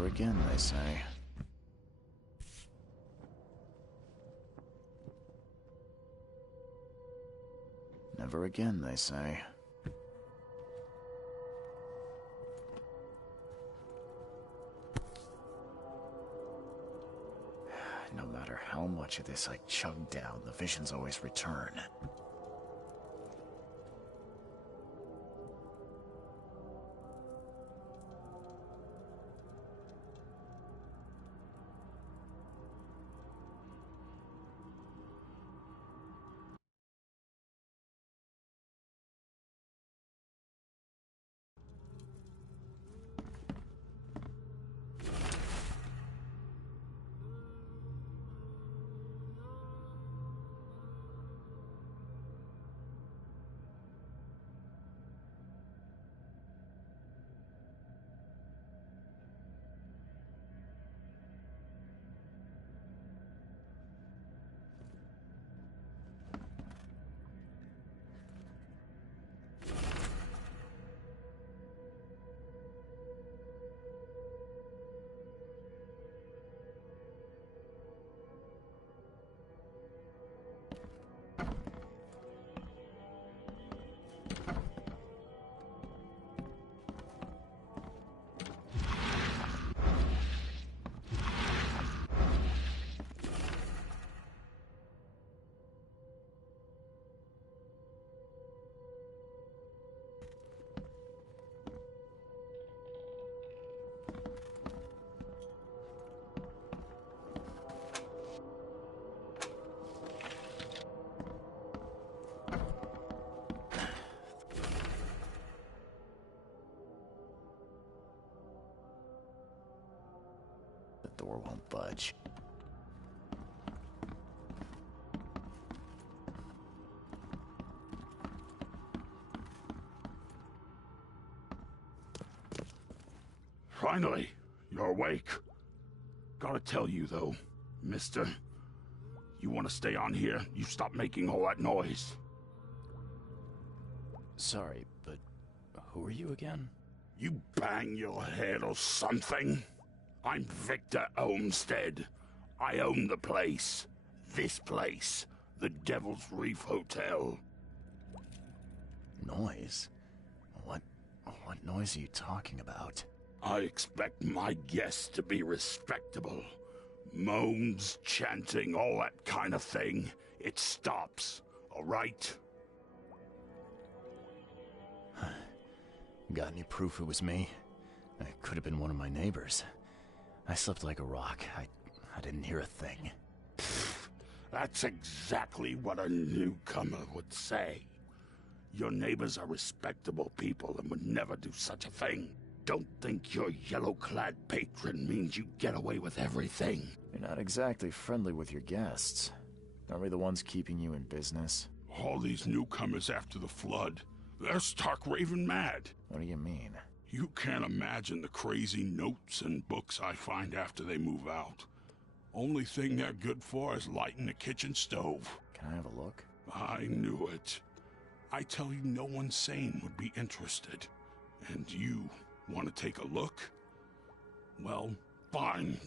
again, they say. Never again, they say. No matter how much of this I chug down, the visions always return. The door won't budge. Finally, you're awake. Gotta tell you, though, mister, you want to stay on here, you stop making all that noise. Sorry, but who are you again? You bang your head or something? I'm Victor Olmsted. I own the place. This place. The Devil's Reef Hotel. Noise? What noise are you talking about? I expect my guests to be respectable. Moans, chanting, all that kind of thing. It stops, all right? Got any proof it was me? It could have been one of my neighbors. I slept like a rock. I didn't hear a thing. That's exactly what a newcomer would say. Your neighbors are respectable people and would never do such a thing. Don't think your yellow-clad patron means you get away with everything. You're not exactly friendly with your guests. Aren't we the ones keeping you in business? All these newcomers after the flood, they're stark raving mad. What do you mean? You can't imagine the crazy notes and books I find after they move out. Only thing they're good for is lighting the kitchen stove. Can I have a look? I knew it. I tell you, no one sane would be interested. And you want to take a look? Well, fine.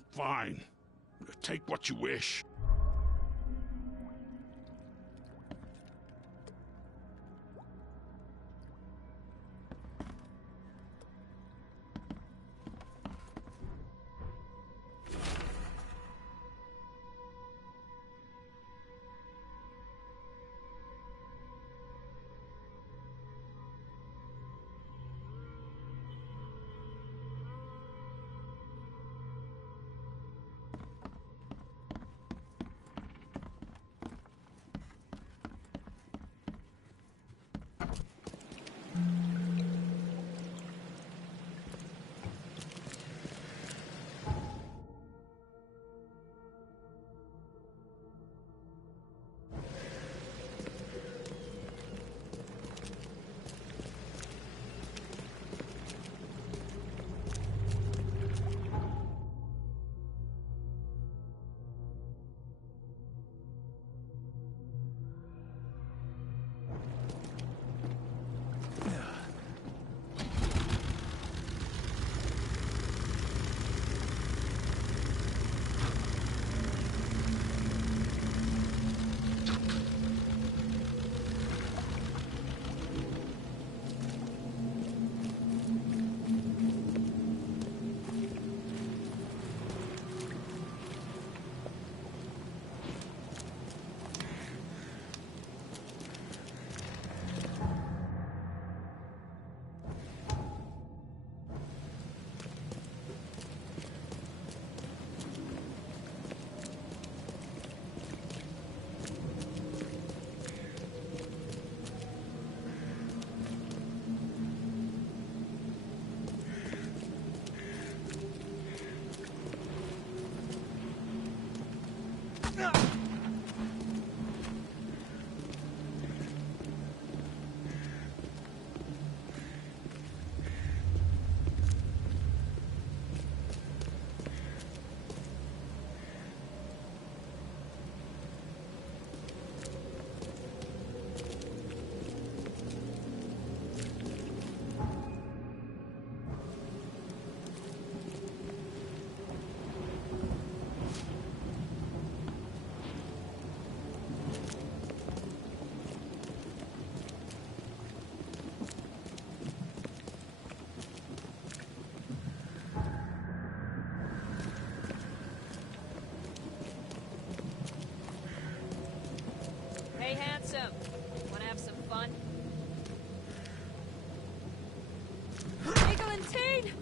Take what you wish. Hey, handsome. Wanna have some fun? Eglantine!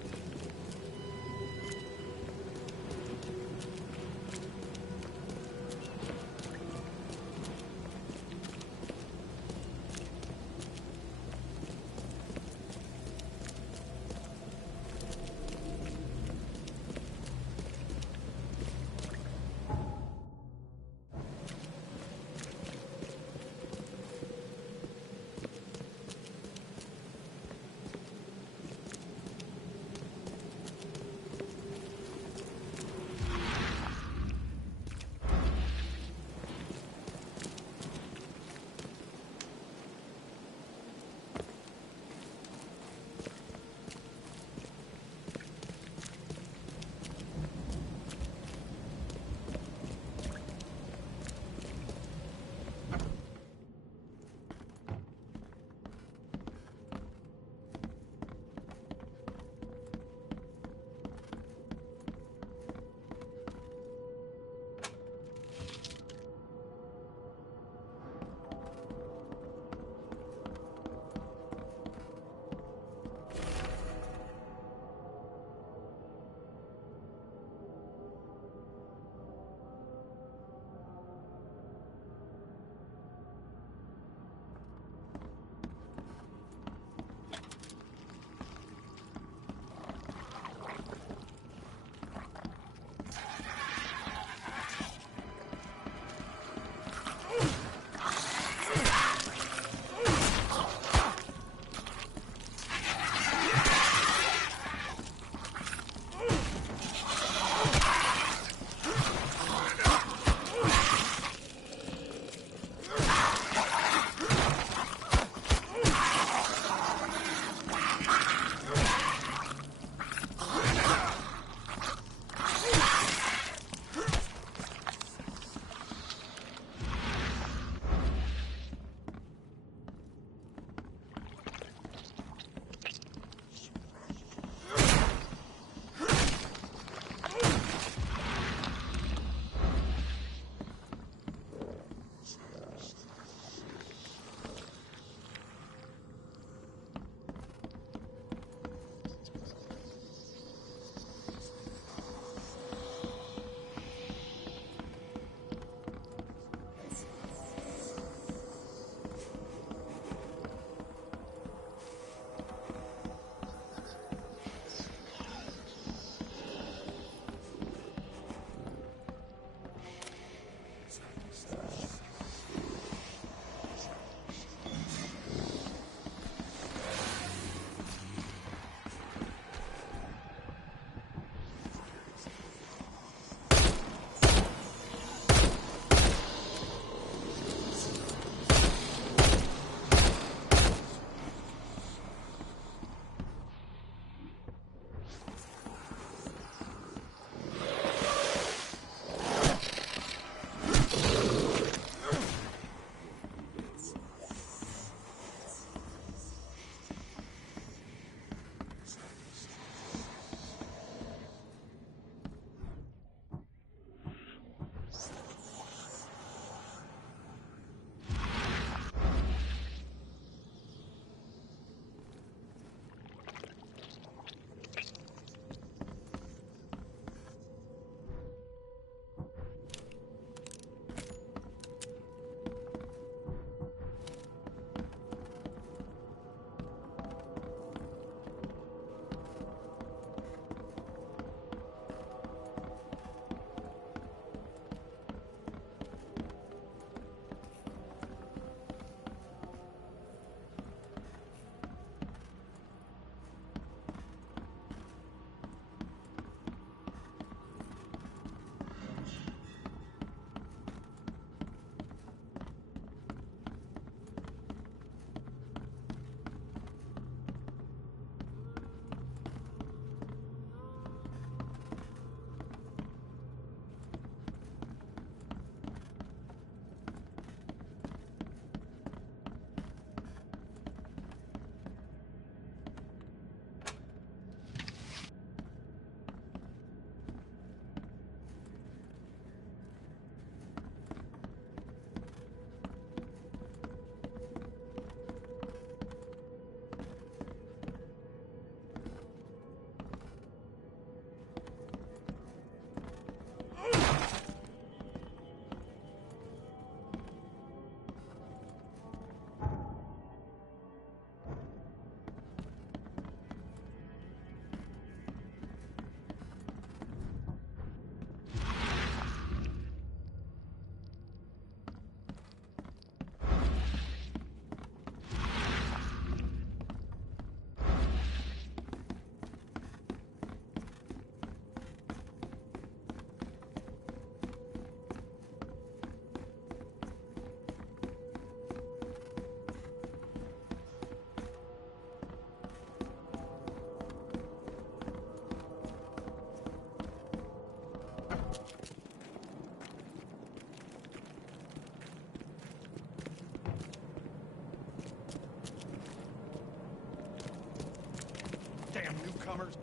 newcomers.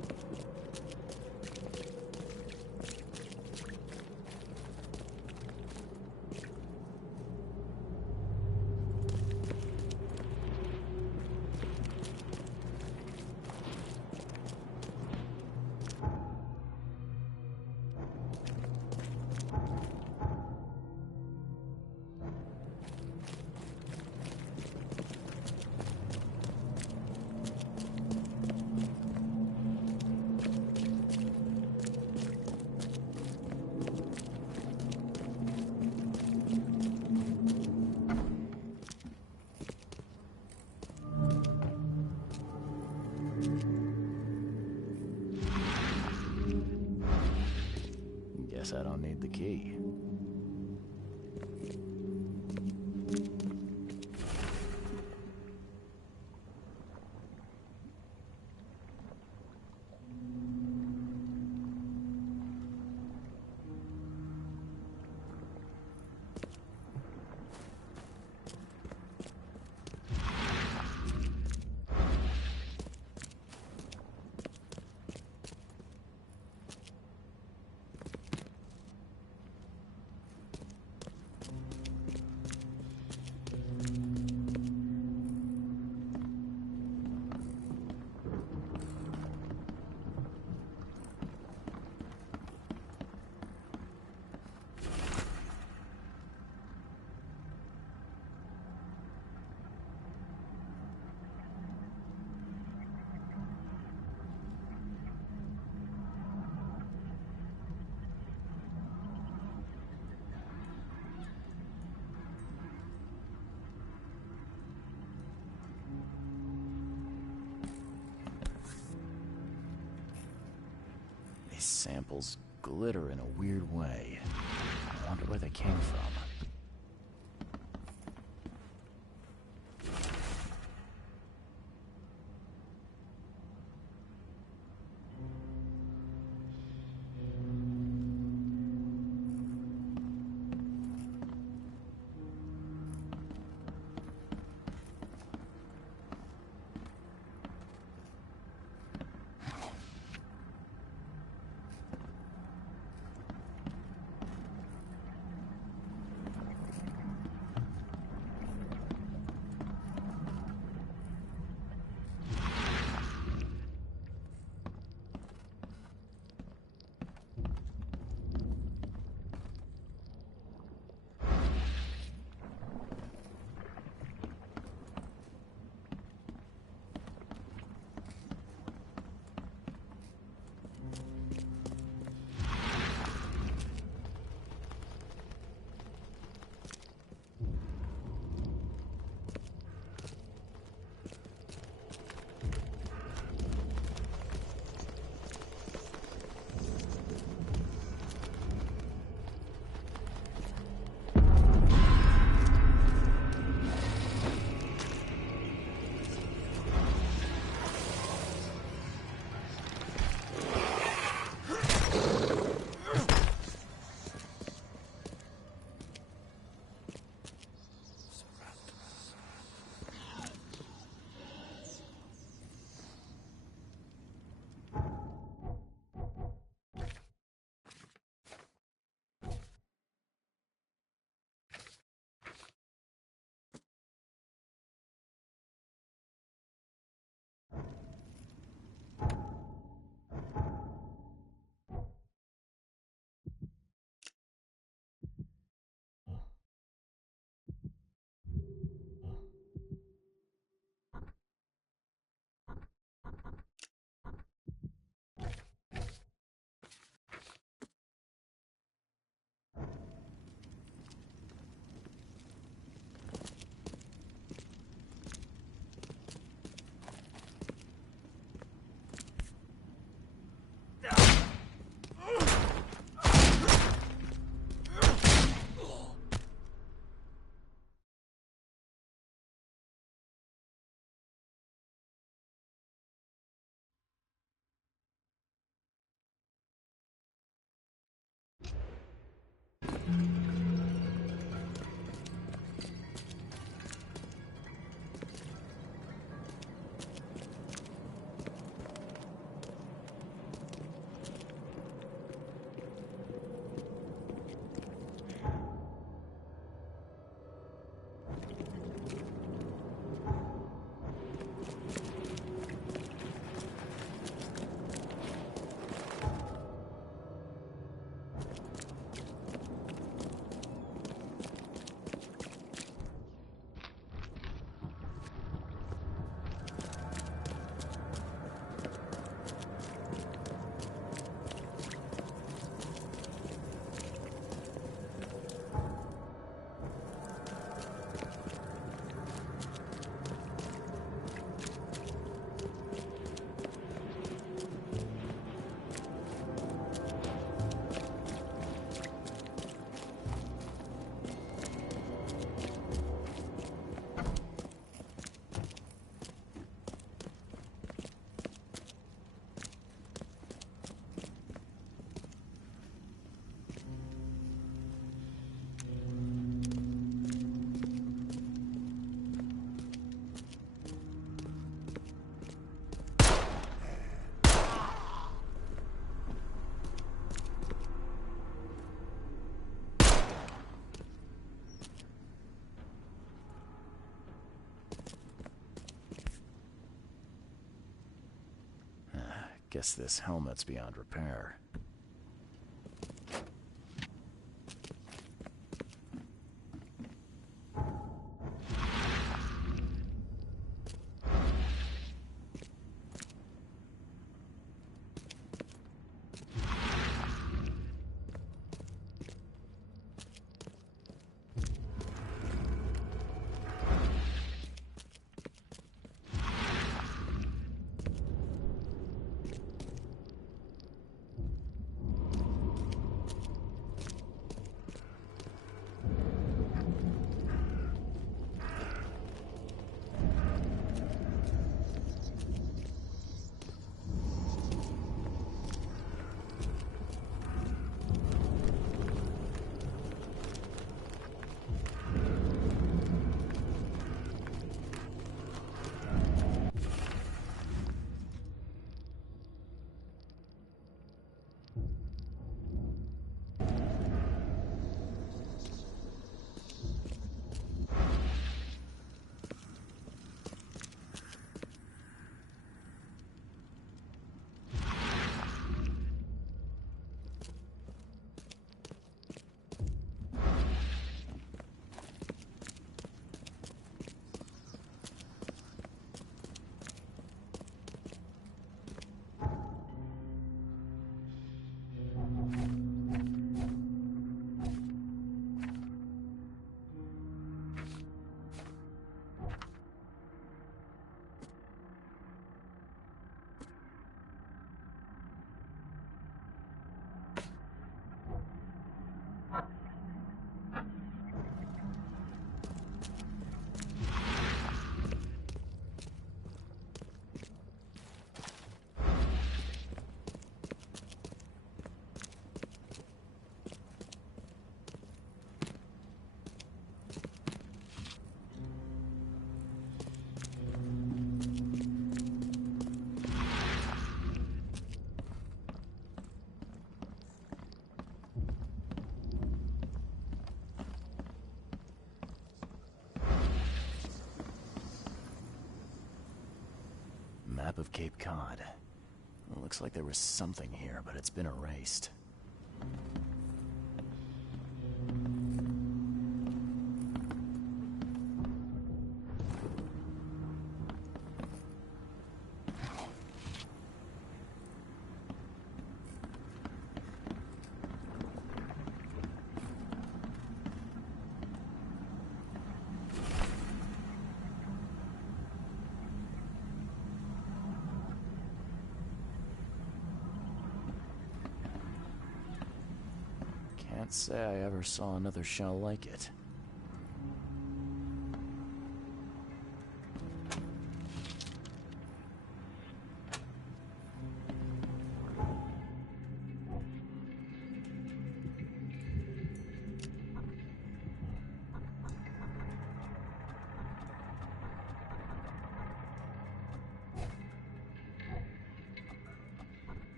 Guess I don't need the key. These samples glitter in a weird way. I wonder where they came from. Guess this helmet's beyond repair. Map of Cape Cod. It looks like there was something here, but it's been erased. Can't say I ever saw another shell like it.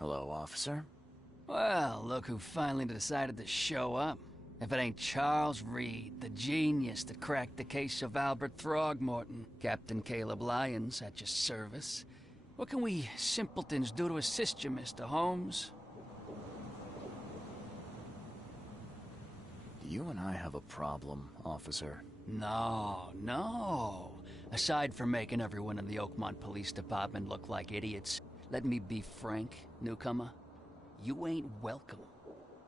Hello, officer. Well, look who finally decided to show up. If it ain't Charles Reed, the genius that cracked the case of Albert Throgmorton. Captain Caleb Lyons at your service. What can we simpletons do to assist you, Mr. Holmes? Do you and I have a problem, officer? No. Aside from making everyone in the Oakmont Police Department look like idiots, let me be frank, newcomer. You ain't welcome.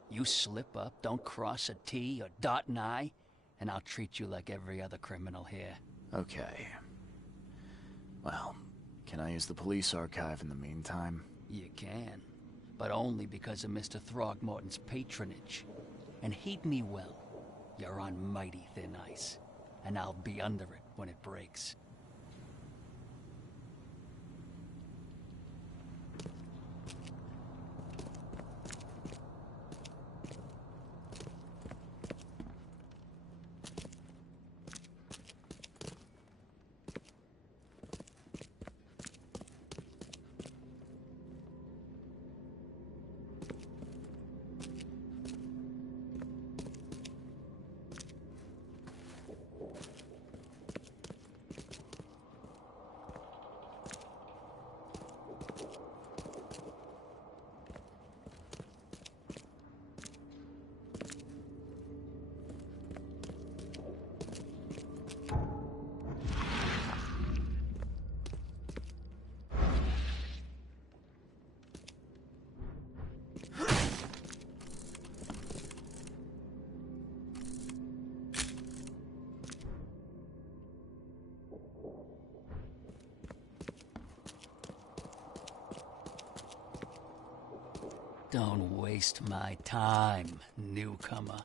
You slip up, don't cross a T or dot an I, and I'll treat you like every other criminal here. Okay. Well, can I use the police archive in the meantime? You can, but only because of Mr. Throgmorton's patronage. And heed me well, you're on mighty thin ice, and I'll be under it when it breaks. Don't waste my time, newcomer.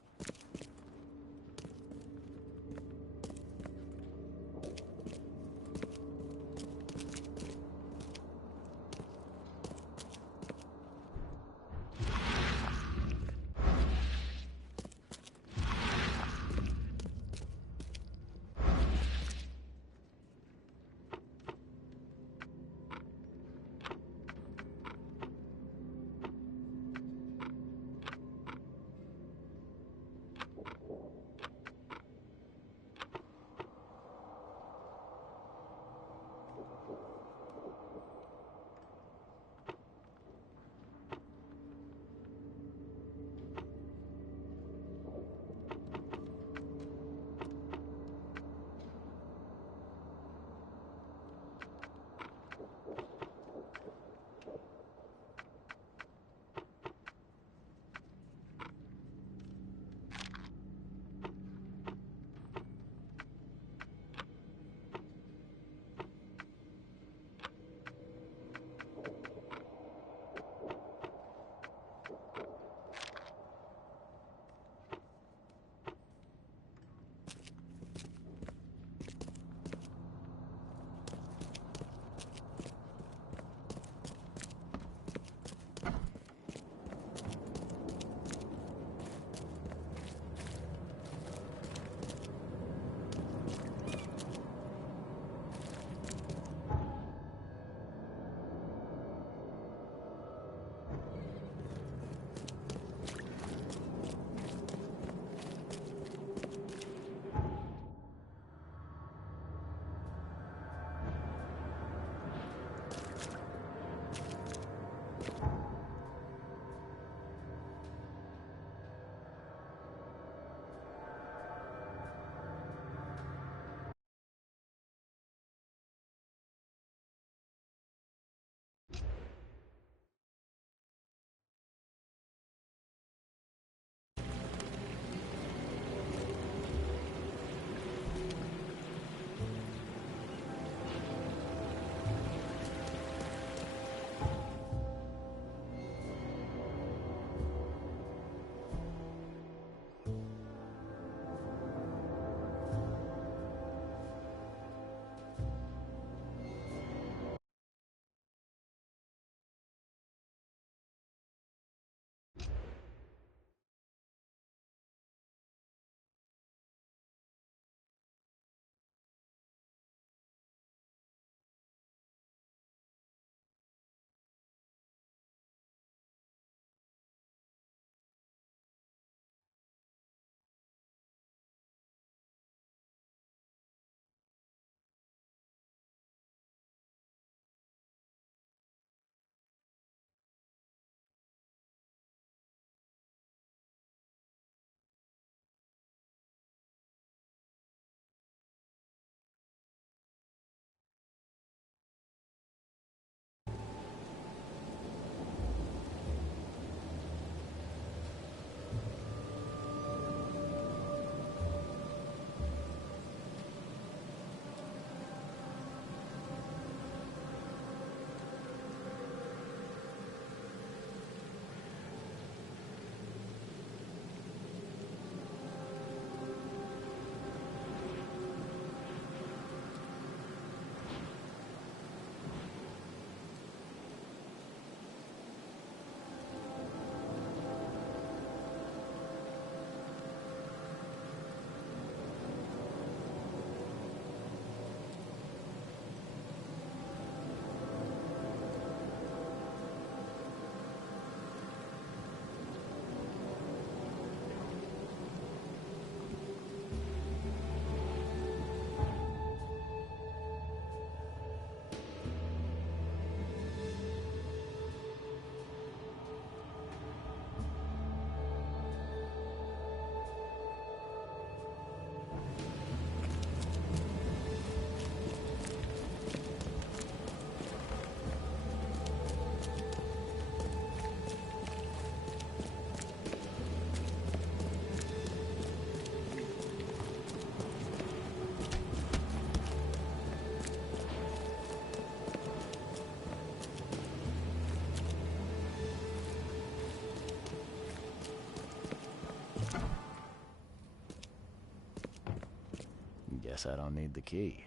Guess I don't need the key.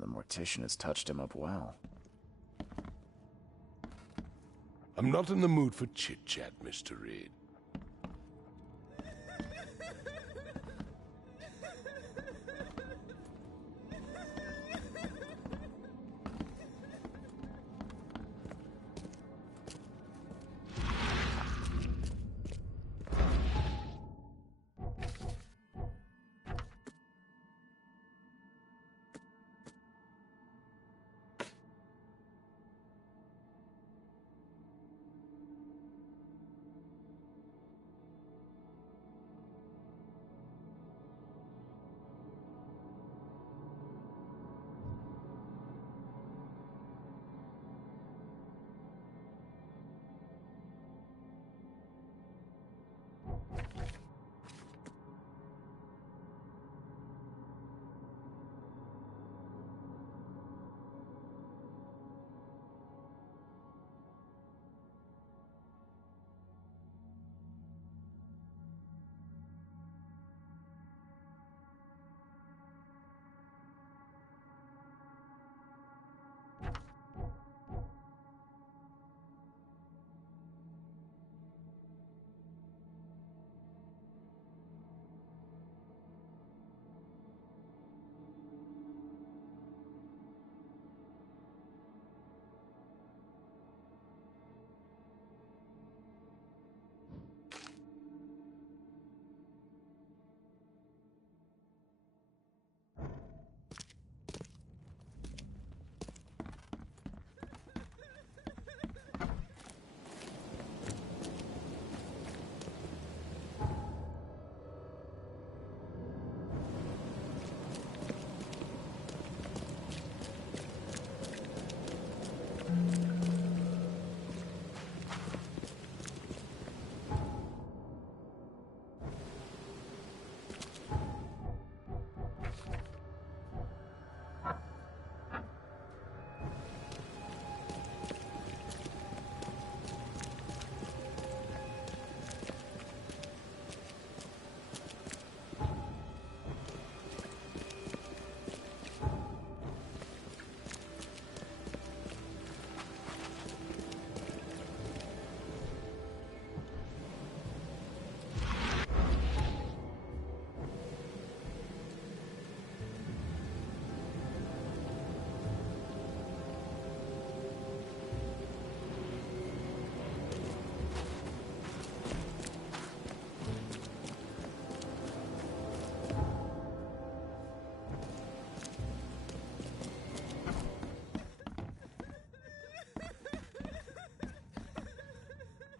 The mortician has touched him up well. I'm not in the mood for chit-chat, Mr. Reed.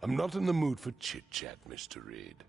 I'm not in the mood for chit-chat, Mr. Reed.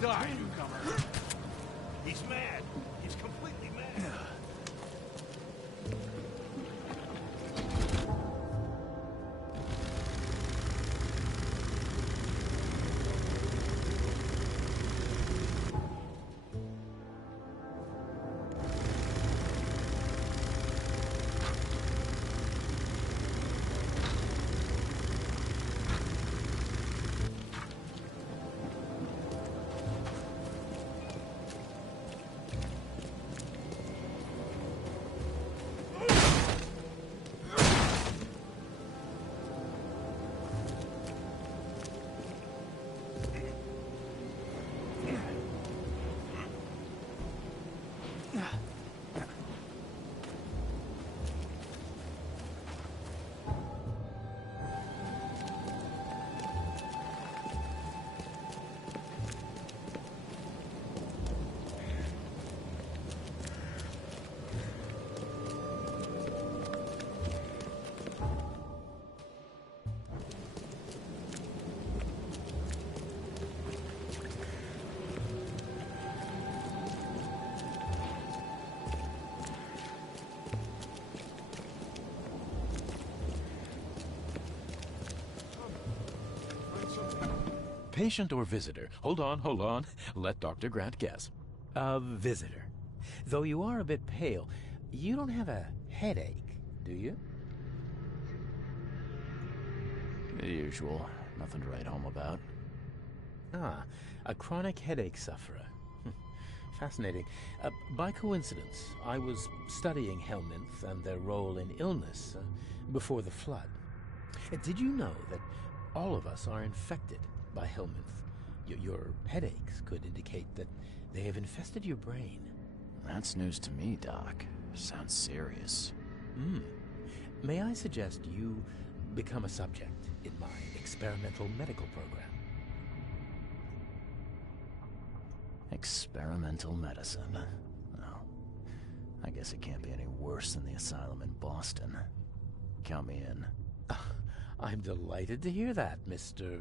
Die, newcomer. He's mad. He's completely mad. Patient or visitor? Hold on. Let Dr. Grant guess. A visitor. Though you are a bit pale, you don't have a headache, do you? The usual. Nothing to write home about. Ah, a chronic headache sufferer. Fascinating. By coincidence, I was studying helminths and their role in illness before the flood. Did you know that all of us are infected by helminth? Your headaches could indicate that they have infested your brain. That's news to me, Doc. Sounds serious. May I suggest you become a subject in my experimental medical program? Experimental medicine. Oh, I guess it can't be any worse than the asylum in Boston. Count me in. I'm delighted to hear that, Mr.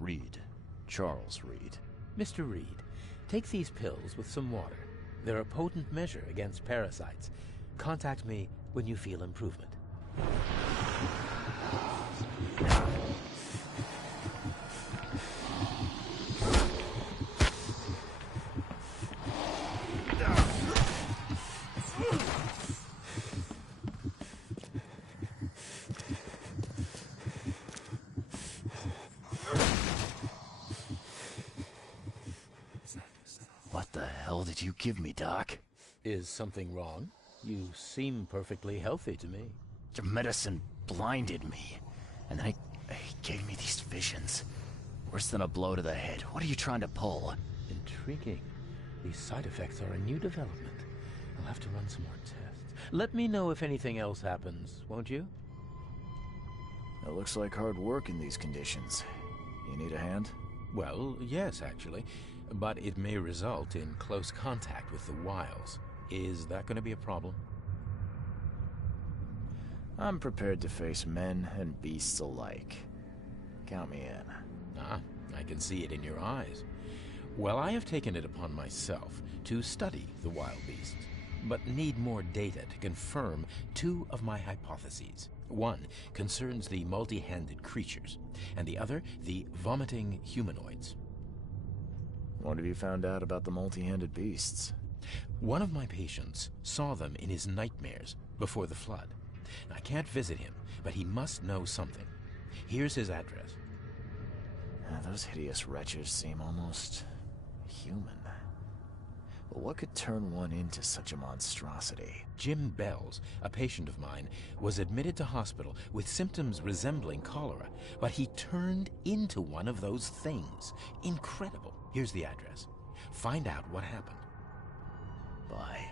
Reed. Charles Reed. Mr. Reed, take these pills with some water. They're a potent measure against parasites. Contact me when you feel improvement. What the hell did you give me, Doc? Is something wrong? You seem perfectly healthy to me. Your medicine blinded me, and then it gave me these visions. Worse than a blow to the head. What are you trying to pull? Intriguing. These side effects are a new development. I'll have to run some more tests. Let me know if anything else happens, won't you? It looks like hard work in these conditions. You need a hand? Well, yes, actually. But it may result in close contact with the wiles. Is that going to be a problem? I'm prepared to face men and beasts alike. Count me in. Ah, I can see it in your eyes. Well, I have taken it upon myself to study the wild beasts, but need more data to confirm two of my hypotheses. One concerns the multi-handed creatures, and the other the vomiting humanoids. What have you found out about the multi-handed beasts? One of my patients saw them in his nightmares before the flood. I can't visit him, but he must know something. Here's his address. Those hideous wretches seem almost human. But what could turn one into such a monstrosity? Jim Bells, a patient of mine, was admitted to hospital with symptoms resembling cholera, but he turned into one of those things. Incredible. Here's the address. Find out what happened. Bye.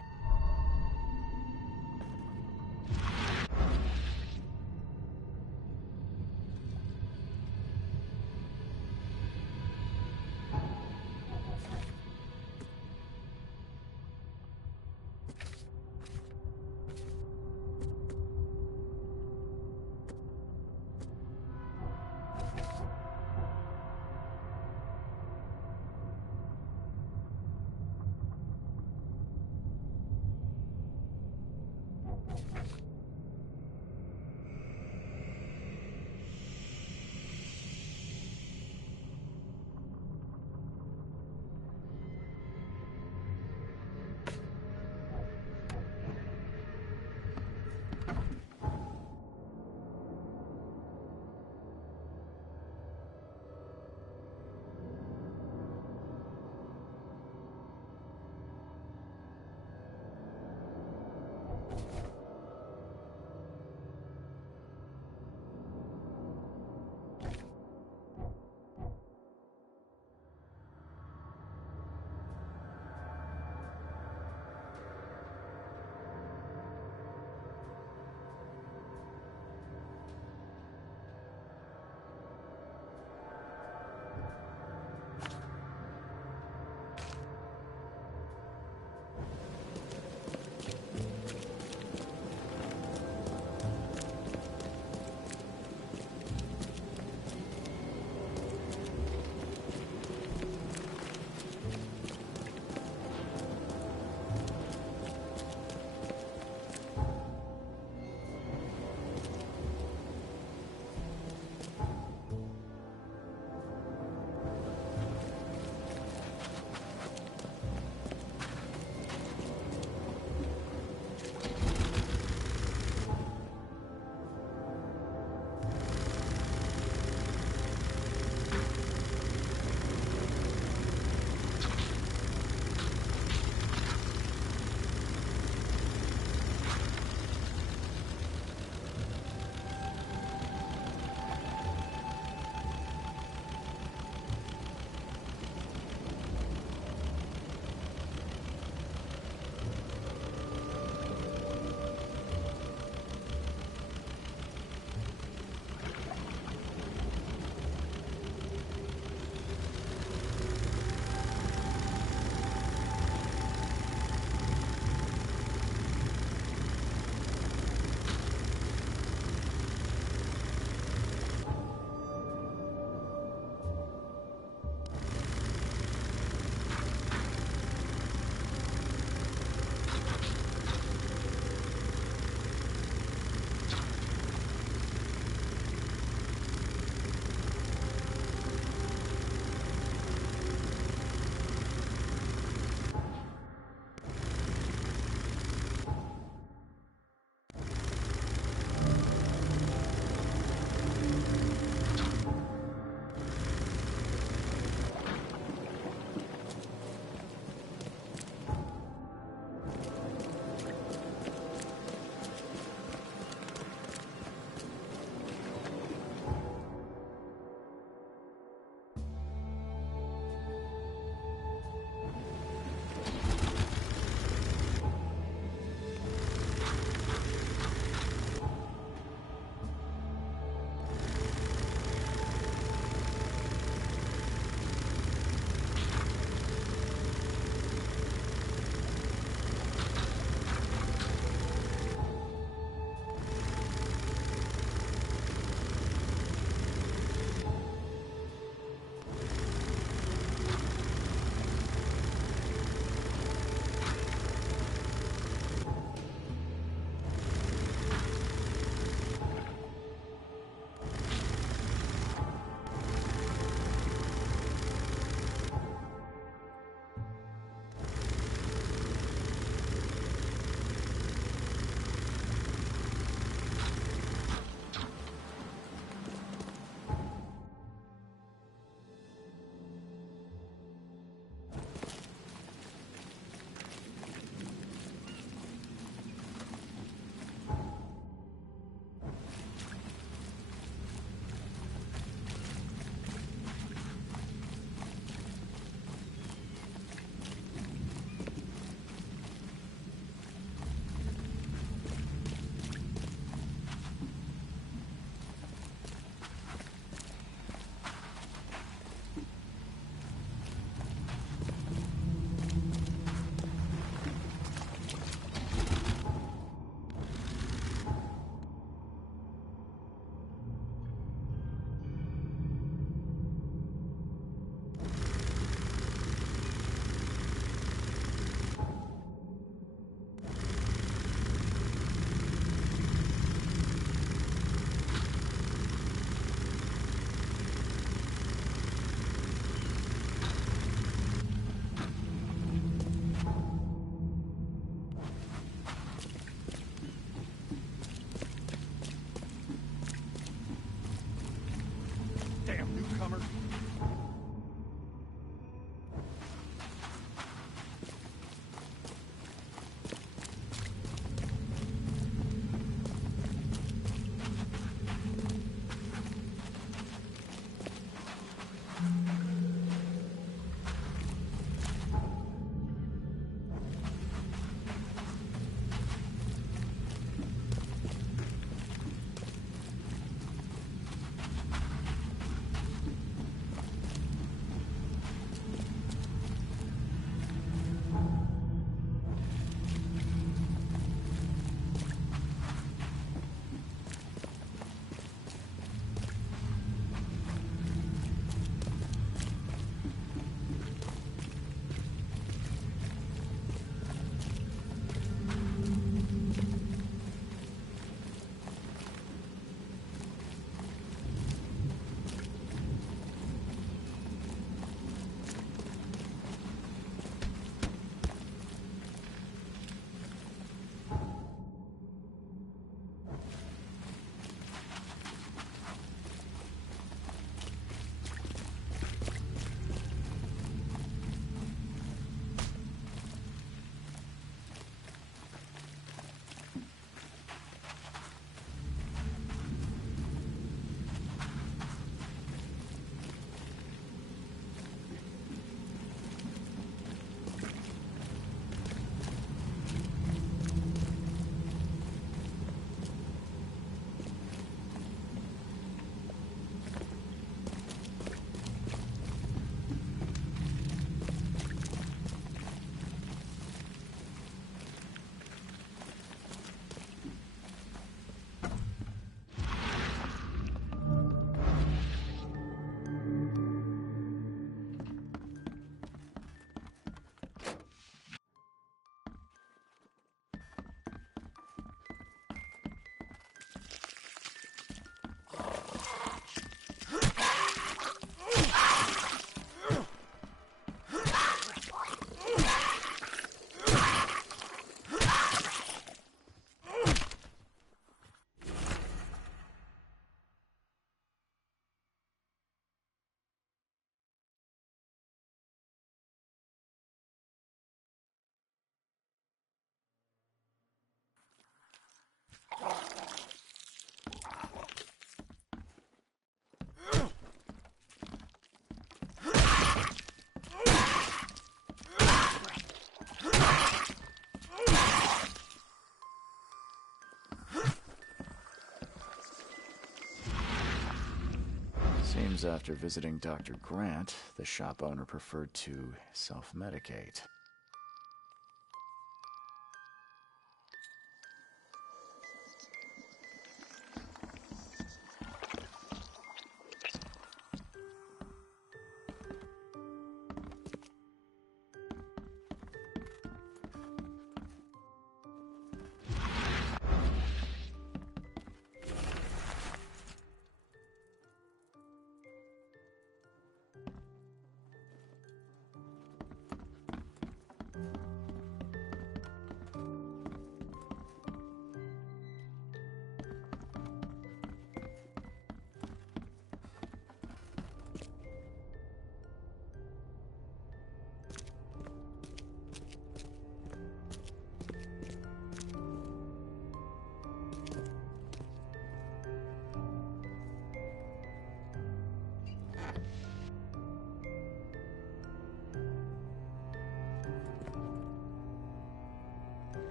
Seems after visiting Dr. Grant, the shop owner preferred to self-medicate.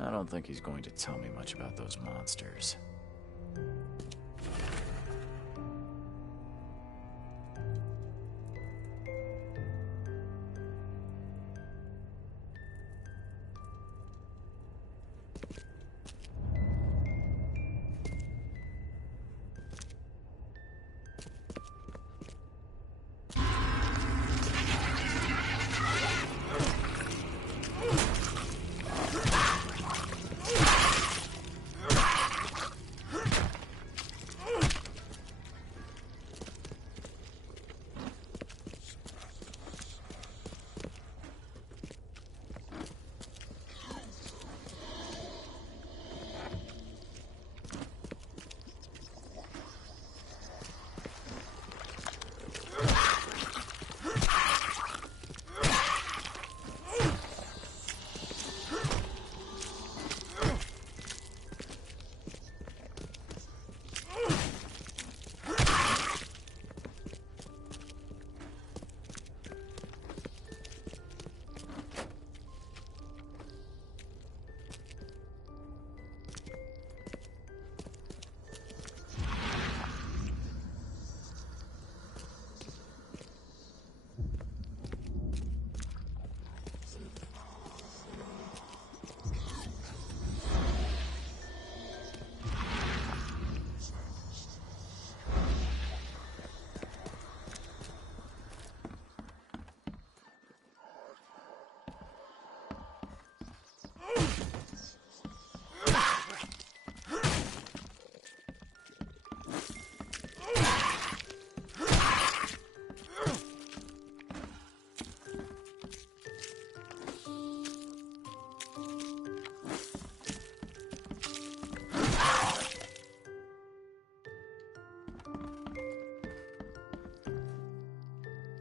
I don't think he's going to tell me much about those monsters.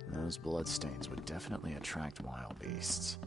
Those bloodstains would definitely attract wild beasts.